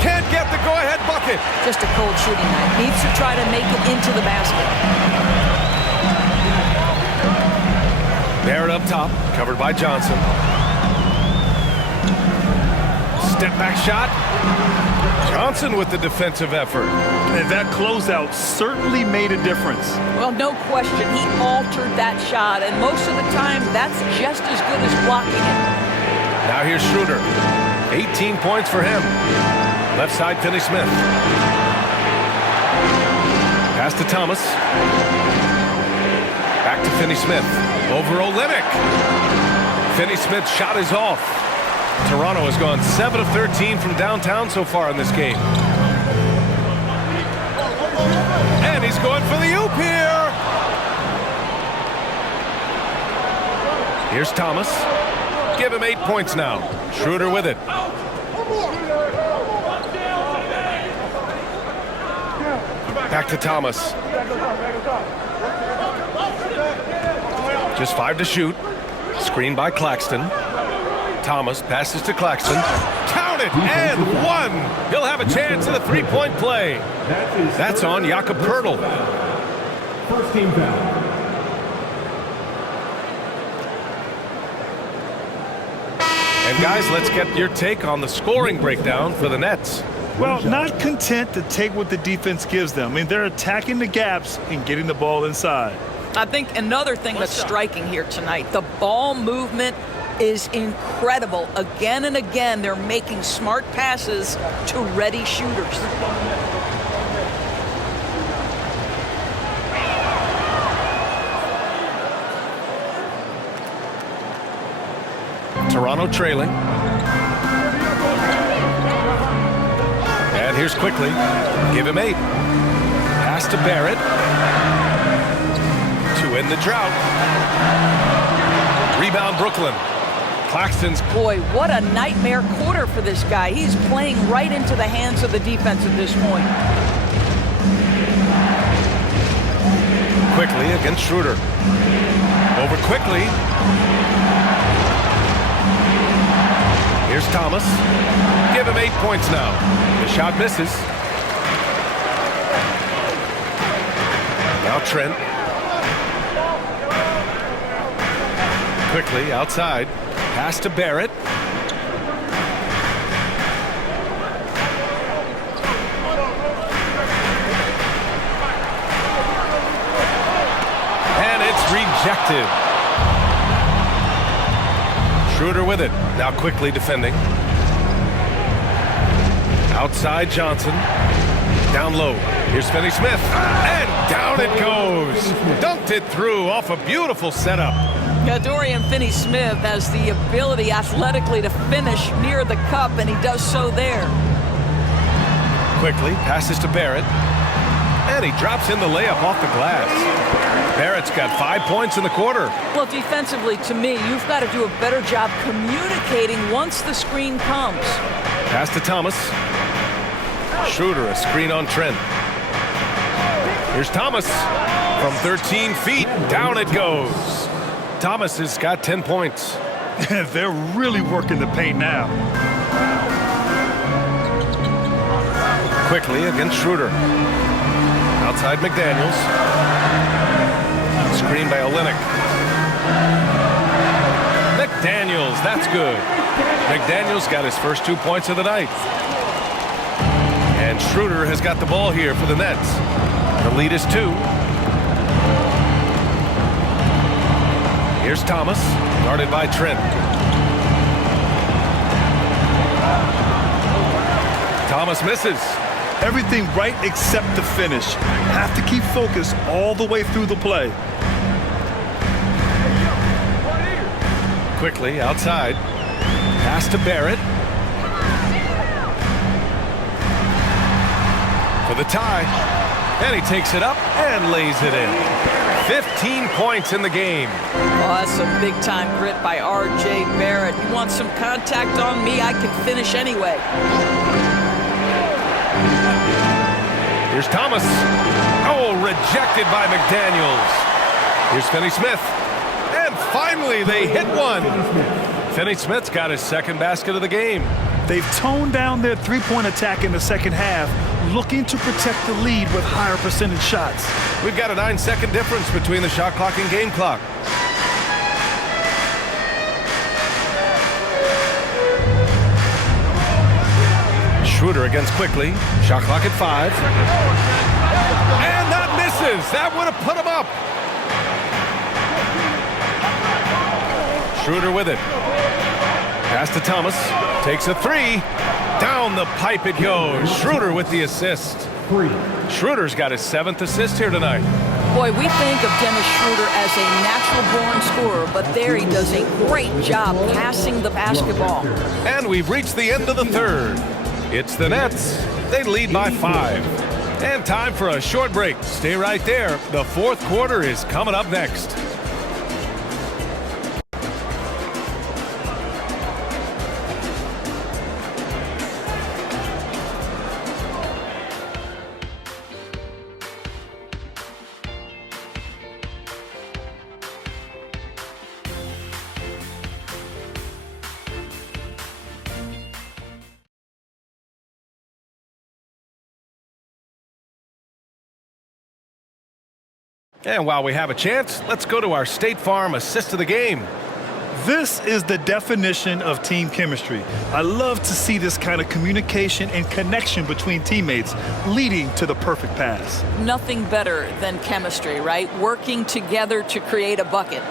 Can't get the go-ahead bucket. Just a cold shooting night. Needs to try to make it into the basket. Barrett up top, covered by Johnson. Step back shot. Johnson with the defensive effort. And that closeout certainly made a difference. Well, no question, he altered that shot, and most of the time, that's just as good as blocking it. Now here's Schroeder. 18 points for him. Left side, Finney-Smith. Pass to Thomas. Back to Finney-Smith. Over Olynyk. Finney-Smith's shot is off. Toronto has gone 7 of 13 from downtown so far in this game. And he's going for the oop here. Here's Thomas. Give him 8 points now. Schroeder with it. Back to Thomas. Just 5 to shoot. Screen by Claxton. Thomas passes to Claxton. Count it! And 1! He'll have a chance at a 3-point play. That's on Jakob Poeltl. First team foul. And guys, let's get your take on the scoring breakdown for the Nets. Well, not content to take what the defense gives them. I mean, they're attacking the gaps and getting the ball inside. I think another thing that's striking here tonight, the ball movement is incredible. Again and again, they're making smart passes to ready shooters. Toronto trailing. And here's quickly. Give him 8. Pass to Barrett. To end the drought. Rebound Brooklyn. Claxton's. Boy, what a nightmare quarter for this guy. He's playing right into the hands of the defense at this point. Quickly against Schroeder. Over quickly. Here's Thomas. Give him 8 points now. The shot misses. Now Trent. Quickly outside. Pass to Barrett. And it's rejected. Schroeder with it. Now quickly defending. Outside Johnson. Down low. Here's Finney-Smith. And down it goes. Dunked it through off a beautiful setup. Yeah, Dorian Finney-Smith has the ability athletically to finish near the cup, and he does so there. Quickly passes to Barrett. And he drops in the layup off the glass. Barrett's got 5 points in the quarter. Well, defensively, to me, you've got to do a better job communicating once the screen comes. Pass to Thomas. Schroeder, a screen on Trent. Here's Thomas. From 13 feet, down it goes. Thomas has got 10 points. They're really working the paint now. Quickly against Schroeder. Outside McDaniels. Screen by Olynyk. McDaniels, that's good. McDaniels got his first 2 points of the night. And Schroeder has got the ball here for the Nets. The lead is 2. Here's Thomas, guarded by Trent. Thomas misses. Everything right except the finish. Have to keep focused all the way through the play. Quickly outside. Pass to Barrett. For the tie. And he takes it up and lays it in. 15 points in the game. Oh, that's some big-time grit by R.J. Barrett. You want some contact on me, I can finish anyway. Here's Thomas. Oh, rejected by McDaniels. Here's Finney-Smith. And finally, they hit one. Finney-Smith's got his second basket of the game. They've toned down their three-point attack in the second half, looking to protect the lead with higher percentage shots. We've got a 9-second difference between the shot clock and game clock. Schroeder against Quickly. Shot clock at 5. And that misses. That would have put him up. Schroeder with it. Pass to Thomas. Takes a 3. Down the pipe it goes. Schroeder with the assist. Schroeder's got his 7th assist here tonight. Boy, we think of Dennis Schroeder as a natural-born scorer, but there he does a great job passing the basketball. And we've reached the end of the third. It's the Nets. They lead by 5. And time for a short break. Stay right there. The fourth quarter is coming up next. And while we have a chance, let's go to our State Farm assist of the game. This is the definition of team chemistry. I love to see this kind of communication and connection between teammates leading to the perfect pass. Nothing better than chemistry, right? Working together to create a bucket.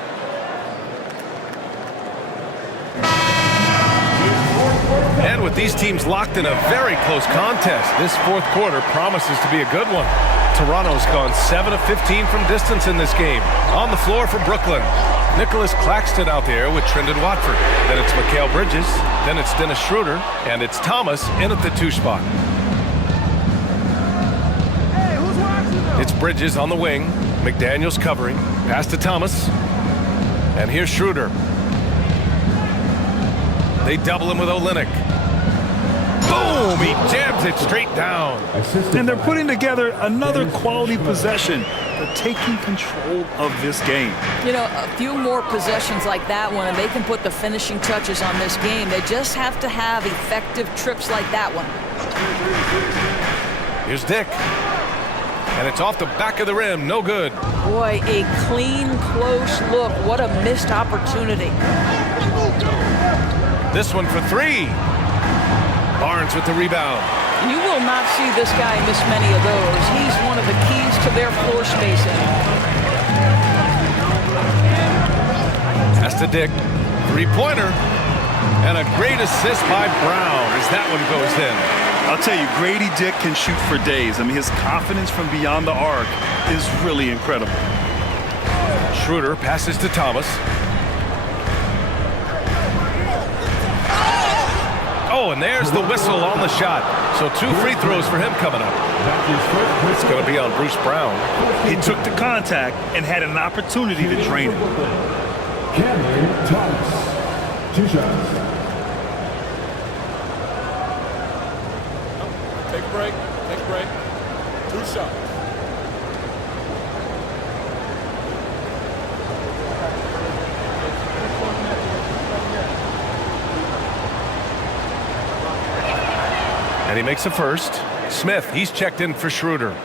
And with these teams locked in a very close contest, this fourth quarter promises to be a good one. Toronto's gone 7 of 15 from distance in this game. On the floor for Brooklyn, Nicholas Claxton out there with Trendon Watford. Then it's Mikal Bridges. Then it's Dennis Schroeder. And it's Thomas in at the 2 spot. It's Bridges on the wing. McDaniels covering. Pass to Thomas. And here's Schroeder. They double him with Olynyk. Boom! He jams it straight down. And they're putting together another quality possession. They're taking control of this game. You know, a few more possessions like that one, and they can put the finishing touches on this game. They just have to have effective trips like that one. Here's Dick. And it's off the back of the rim. No good. Boy, a clean, close look. What a missed opportunity. This one for three. Barnes with the rebound. You will not see this guy miss many of those. He's one of the keys to their floor spacing. Pass to Dick. Three-pointer. And a great assist by Brown as that one goes in. I'll tell you, Grady Dick can shoot for days. I mean, his confidence from beyond the arc is really incredible. Schroeder passes to Thomas. Oh, and there's the whistle on the shot. So 2 free throws for him coming up. It's going to be on Bruce Brown. He took the contact and had an opportunity to drain it. Cameron Thomas. 2 shots. Take a break. Take a break. 2 shots. And he makes a first. Smith, he's checked in for Schroeder.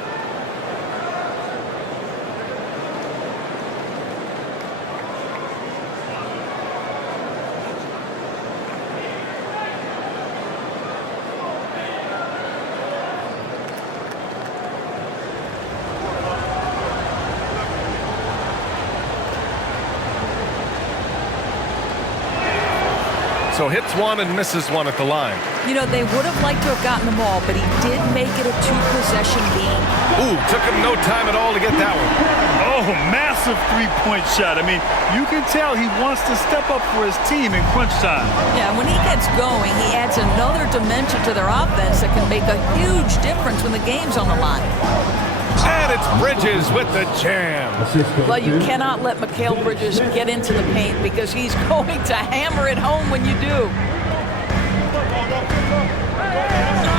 So hits one and misses one at the line. You know, they would have liked to have gotten the ball, but he did make it a 2-possession game. Ooh, took him no time at all to get that one. Oh, massive three-point shot. I mean, you can tell he wants to step up for his team in crunch time. Yeah, when he gets going, he adds another dimension to their offense that can make a huge difference when the game's on the line. And it's Bridges with the jam. Well, you cannot let Mikal Bridges get into the paint because he's going to hammer it home when you do.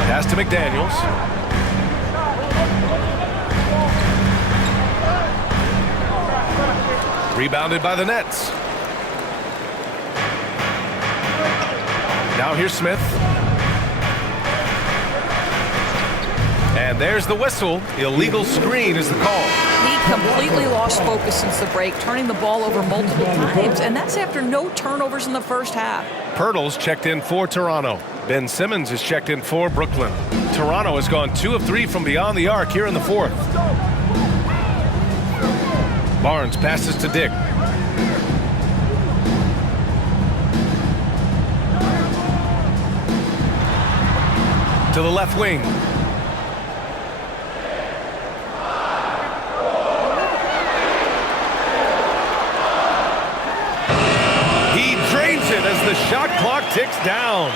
Pass to McDaniels. Rebounded by the Nets. Now here's Smith. And there's the whistle. Illegal screen is the call. He completely lost focus since the break, turning the ball over multiple times, and that's after no turnovers in the first half. Pirtle's checked in for Toronto. Ben Simmons is checked in for Brooklyn. Toronto has gone 2 of 3 from beyond the arc here in the fourth. Barnes passes to Dick. To the left wing. He drains it as the shot clock ticks down.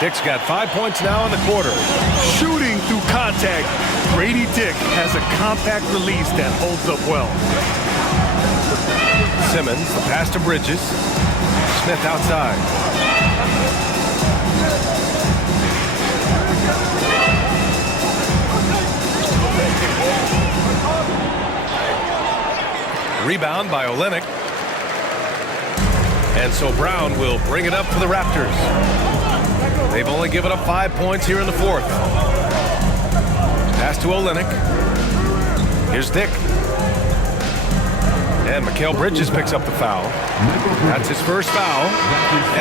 Dick's got 5 points now in the quarter. Shooting through contact, Grady Dick has a compact release that holds up well. Simmons, the pass to Bridges. Smith outside. Rebound by Olynyk. And so Brown will bring it up for the Raptors. They've only given up 5 points here in the fourth. Pass to Olynyk. Here's Dick. And Mikal Bridges picks up the foul. That's his first foul.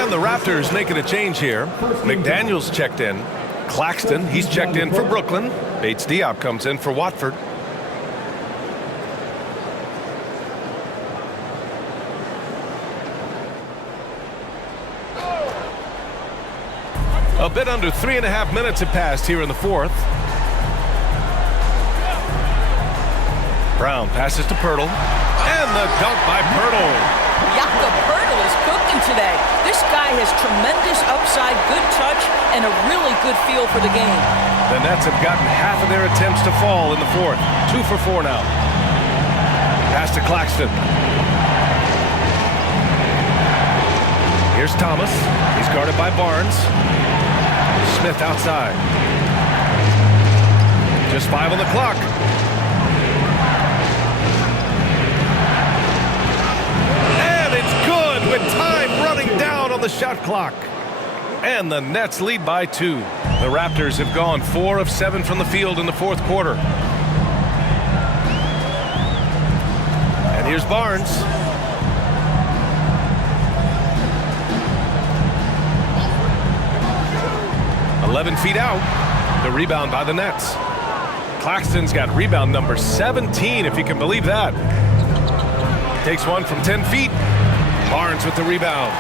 And the Raptors making a change here. McDaniels checked in. Claxton, he's checked in for Brooklyn. Bates Diop comes in for Watford. A bit under 3.5 minutes have passed here in the fourth. Brown passes to Pirtle. And the dunk by Pirtle. Jakob Pirtle is cooking today. This guy has tremendous upside, good touch, and a really good feel for the game. The Nets have gotten half of their attempts to fall in the fourth. 2 for 4 now. Pass to Claxton. Here's Thomas. He's guarded by Barnes. Smith outside. Just 5 on the clock. And it's good with time running down on the shot clock. And the Nets lead by 2. The Raptors have gone 4 of 7 from the field in the fourth quarter. Here's Barnes. "11 feet out." The rebound by the Nets. Claxton's got rebound number 17, if you can believe that. Takes one from 10 feet. Barnes with the rebound.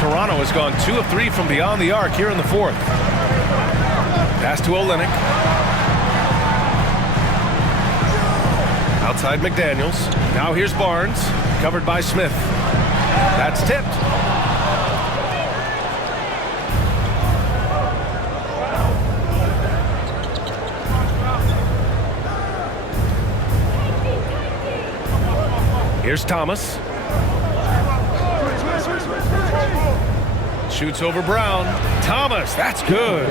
Toronto has gone 2 of 3 from beyond the arc here in the fourth. Pass to Olynyk. Outside McDaniels. Now here's Barnes, covered by Smith. That's tipped. Here's Thomas. Shoots over Brown. Thomas, that's good.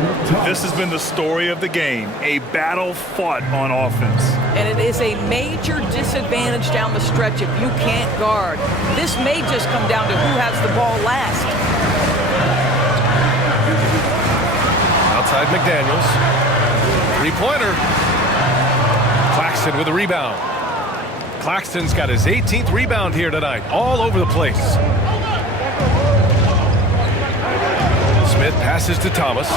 This has been the story of the game, a battle fought on offense. And it is a major disadvantage down the stretch if you can't guard. This may just come down to who has the ball last. Outside McDaniels. Three-pointer. Claxton with a rebound. Claxton's got his 18th rebound here tonight, all over the place. Smith passes to Thomas.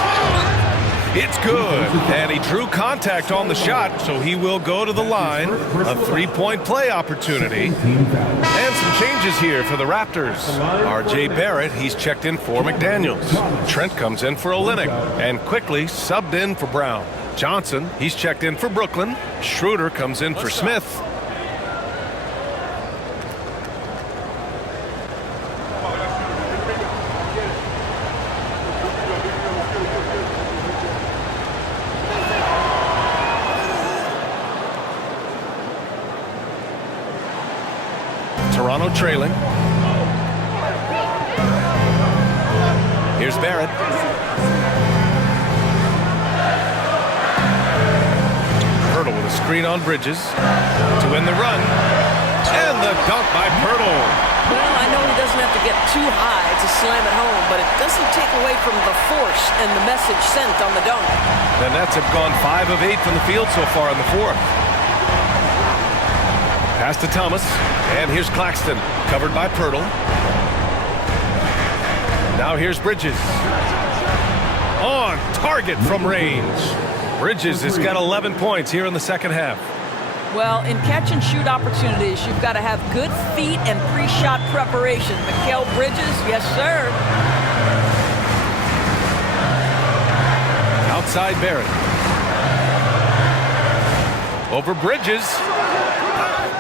It's good, and he drew contact on the shot, so he will go to the line. A three-point play opportunity. And some changes here for the Raptors. R.J. Barrett, he's checked in for McDaniels. Trent comes in for Olynyk, and quickly subbed in for Brown. Johnson, he's checked in for Brooklyn. Schroeder comes in for Smith. Toronto trailing. Here's Barrett. Pirtle with a screen on Bridges to win the run. And the dunk by Pirtle. Well, I know he doesn't have to get too high to slam it home, but it doesn't take away from the force and the message sent on the dunk. The Nets have gone 5 of 8 from the field so far in the fourth. Pass to Thomas, and here's Claxton, covered by Pirtle. Now here's Bridges. On target from range. Bridges has got 11 points here in the second half. Well, in catch-and-shoot opportunities, you've got to have good feet and pre-shot preparation. Mikal Bridges, yes, sir. Outside Barrett. Over Bridges.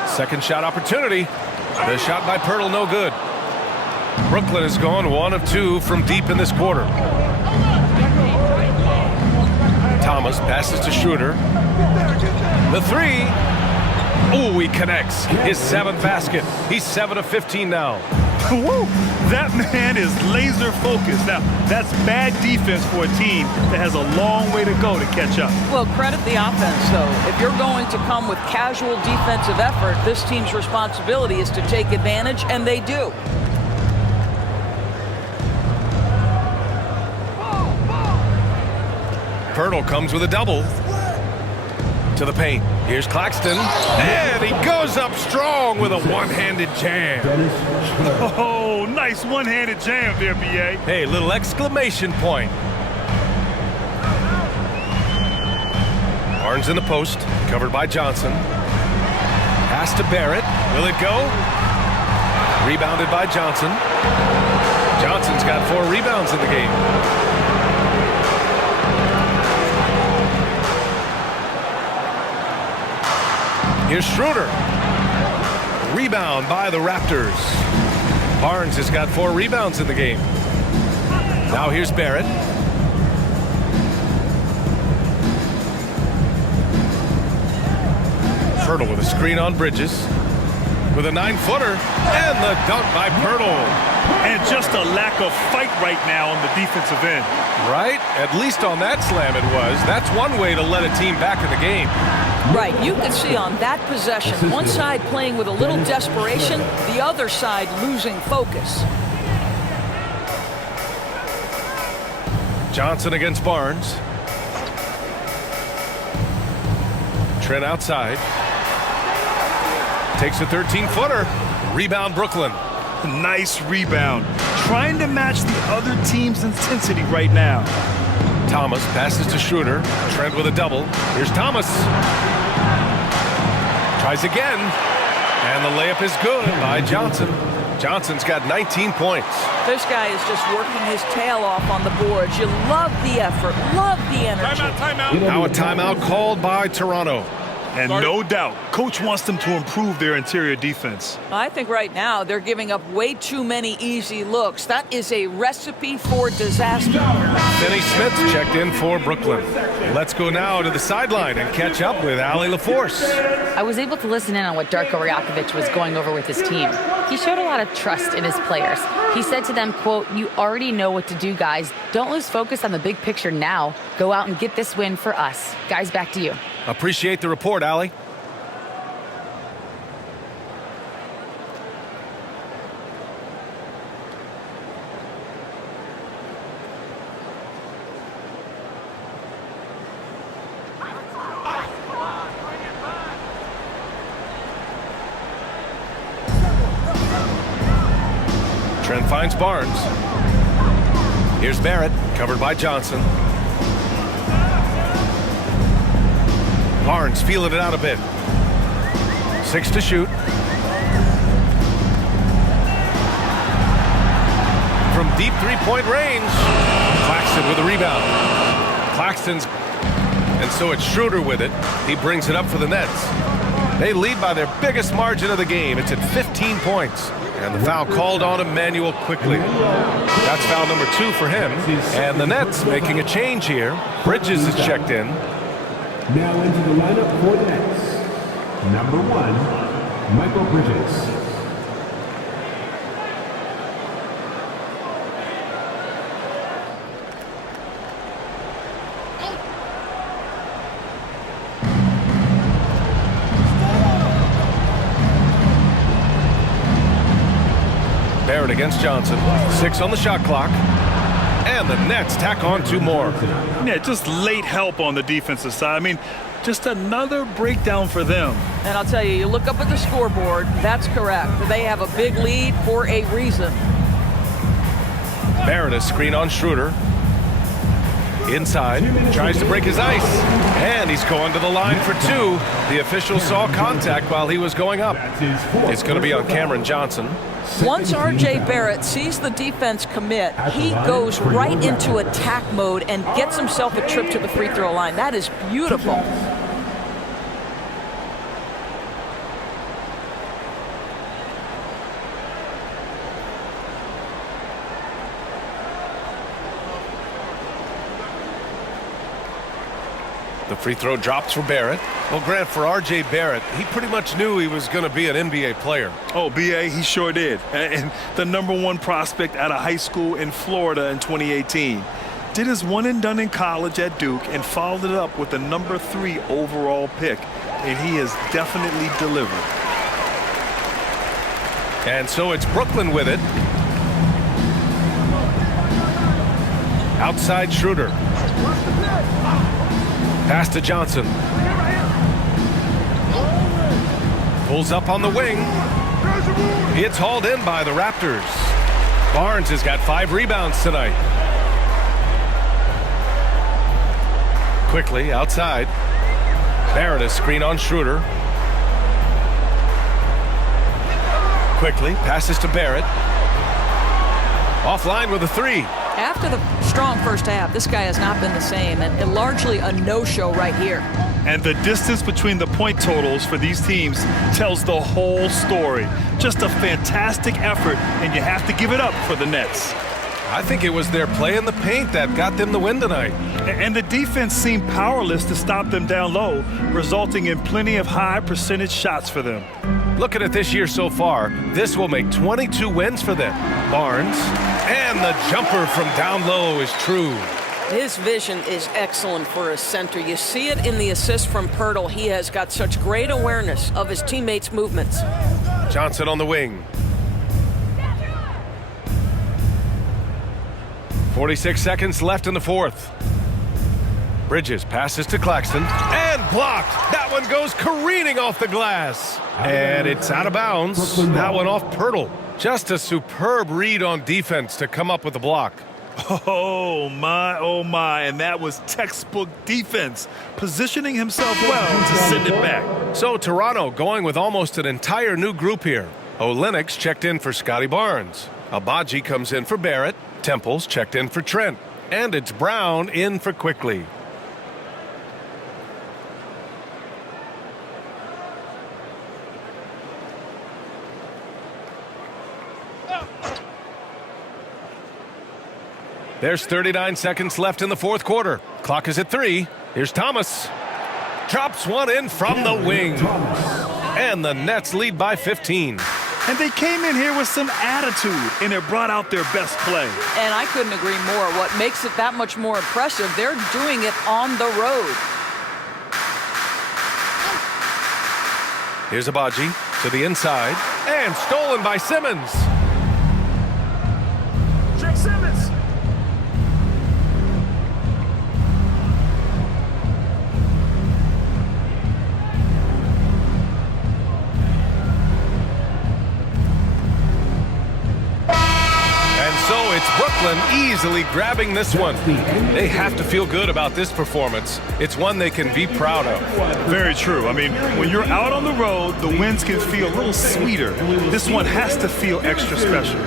Second shot opportunity. The shot by Pirtle, no good. Brooklyn has gone 1 of 2 from deep in this quarter. Thomas passes to Schroeder. The three. Oh, he connects. His 7th basket. He's 7 of 15 now. Woo! That man is laser focused. Now, that's bad defense for a team that has a long way to go to catch up. Well, credit the offense, though. If you're going to come with casual defensive effort, this team's responsibility is to take advantage, and they do. Pirtle comes with a double. To the paint. Here's Claxton. And he goes up strong with a one-handed jam. Oh, nice one-handed jam there, B.A. Hey, little exclamation point. Barnes in the post, covered by Johnson. Pass to Barrett. Will it go? Rebounded by Johnson. Johnson's got 4 rebounds in the game. Here's Schroeder. Rebound by the Raptors. Barnes has got 4 rebounds in the game. Now here's Barrett. Pirtle with a screen on Bridges. With a 9-footer. And the dunk by Pirtle. And just a lack of fight right now on the defensive end. Right? At least on that slam it was. That's one way to let a team back in the game. Right, you can see on that possession, one side playing with a little desperation, the other side losing focus. Johnson against Barnes. Trent outside. Takes a 13-footer. Rebound, Brooklyn. Nice rebound. Trying to match the other team's intensity right now. Thomas passes to Schroeder. Trent with a double. Here's Thomas. Tries again. And the layup is good by Johnson. Johnson's got 19 points. This guy is just working his tail off on the boards. You love the effort, love the energy. Timeout. Now a timeout called by Toronto. And no doubt, coach wants them to improve their interior defense. I think right now they're giving up way too many easy looks. That is a recipe for disaster. Finney Smith checked in for Brooklyn. Let's go now to the sideline and catch up with Allie LaForce. I was able to listen in on what Darko Rajakovic was going over with his team. He showed a lot of trust in his players. He said to them, quote, "You already know what to do, guys. Don't lose focus on the big picture now. Go out and get this win for us." Guys, back to you. Appreciate the report, Allie. Trent finds Barnes. Here's Barrett, covered by Johnson. Barnes feeling it out a bit. 6 to shoot. From deep three-point range. Claxton with a rebound. Claxton's, and so it's Schroeder with it. He brings it up for the Nets. They lead by their biggest margin of the game. It's at 15 points. And the foul called on Emmanuel quickly. That's foul number 2 for him. And the Nets making a change here. Bridges is checked in. Now into the lineup for the Nets. Number 1, Michael Bridges. Barrett against Johnson. 6 on the shot clock. And the Nets tack on 2 more. Yeah, just late help on the defensive side. I mean, just another breakdown for them. And I'll tell you, you look up at the scoreboard, that's correct. They have a big lead for a reason. Barrett a screen on Schroeder. Inside, tries to break his ice. And he's going to the line for 2. The official saw contact while he was going up. It's going to be on Cameron Johnson. Once R.J. Barrett sees the defense commit, he goes right into attack mode and gets himself a trip to the free throw line. That is beautiful. The free throw drops for Barrett. Well, Grant, for R.J. Barrett, he pretty much knew he was going to be an NBA player. Oh, B.A., he sure did. And the number 1 prospect out of high school in Florida in 2018. Did his one and done in college at Duke and followed it up with the number 3 overall pick. And he has definitely delivered. And so it's Brooklyn with it. Outside Schroeder. Pass to Johnson. Pulls up on the wing. It's hauled in by the Raptors. Barnes has got 5 rebounds tonight. Quickly outside. Barrett a screen on Schroeder. Quickly passes to Barrett. Offline with a 3. After the strong first half, this guy has not been the same, and largely a no-show right here. And the distance between the point totals for these teams tells the whole story. Just a fantastic effort, and you have to give it up for the Nets. I think it was their play in the paint that got them the win tonight. And the defense seemed powerless to stop them down low, resulting in plenty of high percentage shots for them. Looking at this year so far, this will make 22 wins for them. Barnes, and the jumper from down low is true. His vision is excellent for a center. You see it in the assist from Pirtle. He has got such great awareness of his teammates' movements. Johnson on the wing. 46 seconds left in the 4th. Bridges passes to Claxton, and blocked. That one goes careening off the glass. And it's out of bounds. That one off Pirtle. Just a superb read on defense to come up with the block. Oh my, and that was textbook defense, positioning himself well to send it back. So Toronto going with almost an entire new group here. Olenix checked in for Scotty Barnes. Abaji comes in for Barrett. Temples checked in for Trent. And it's Brown in for Quickly. There's 39 seconds left in the fourth quarter. Clock is at 3. Here's Thomas. Drops one in from the wing. And the Nets lead by 15. And they came in here with some attitude, and it brought out their best play. And I couldn't agree more. What makes it that much more impressive, they're doing it on the road. Here's Abaji to the inside. And stolen by Simmons. Jake Simmons. So it's Brooklyn easily grabbing this one. They have to feel good about this performance. It's one they can be proud of. Very true. I mean, when you're out on the road, the wins can feel a little sweeter. This one has to feel extra special.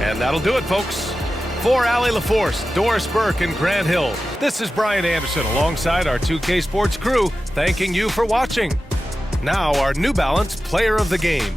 And that'll do it, folks. For Allie LaForce, Doris Burke, and Grant Hill, this is Brian Anderson alongside our 2K Sports crew, thanking you for watching. Now our New Balance Player of the Game.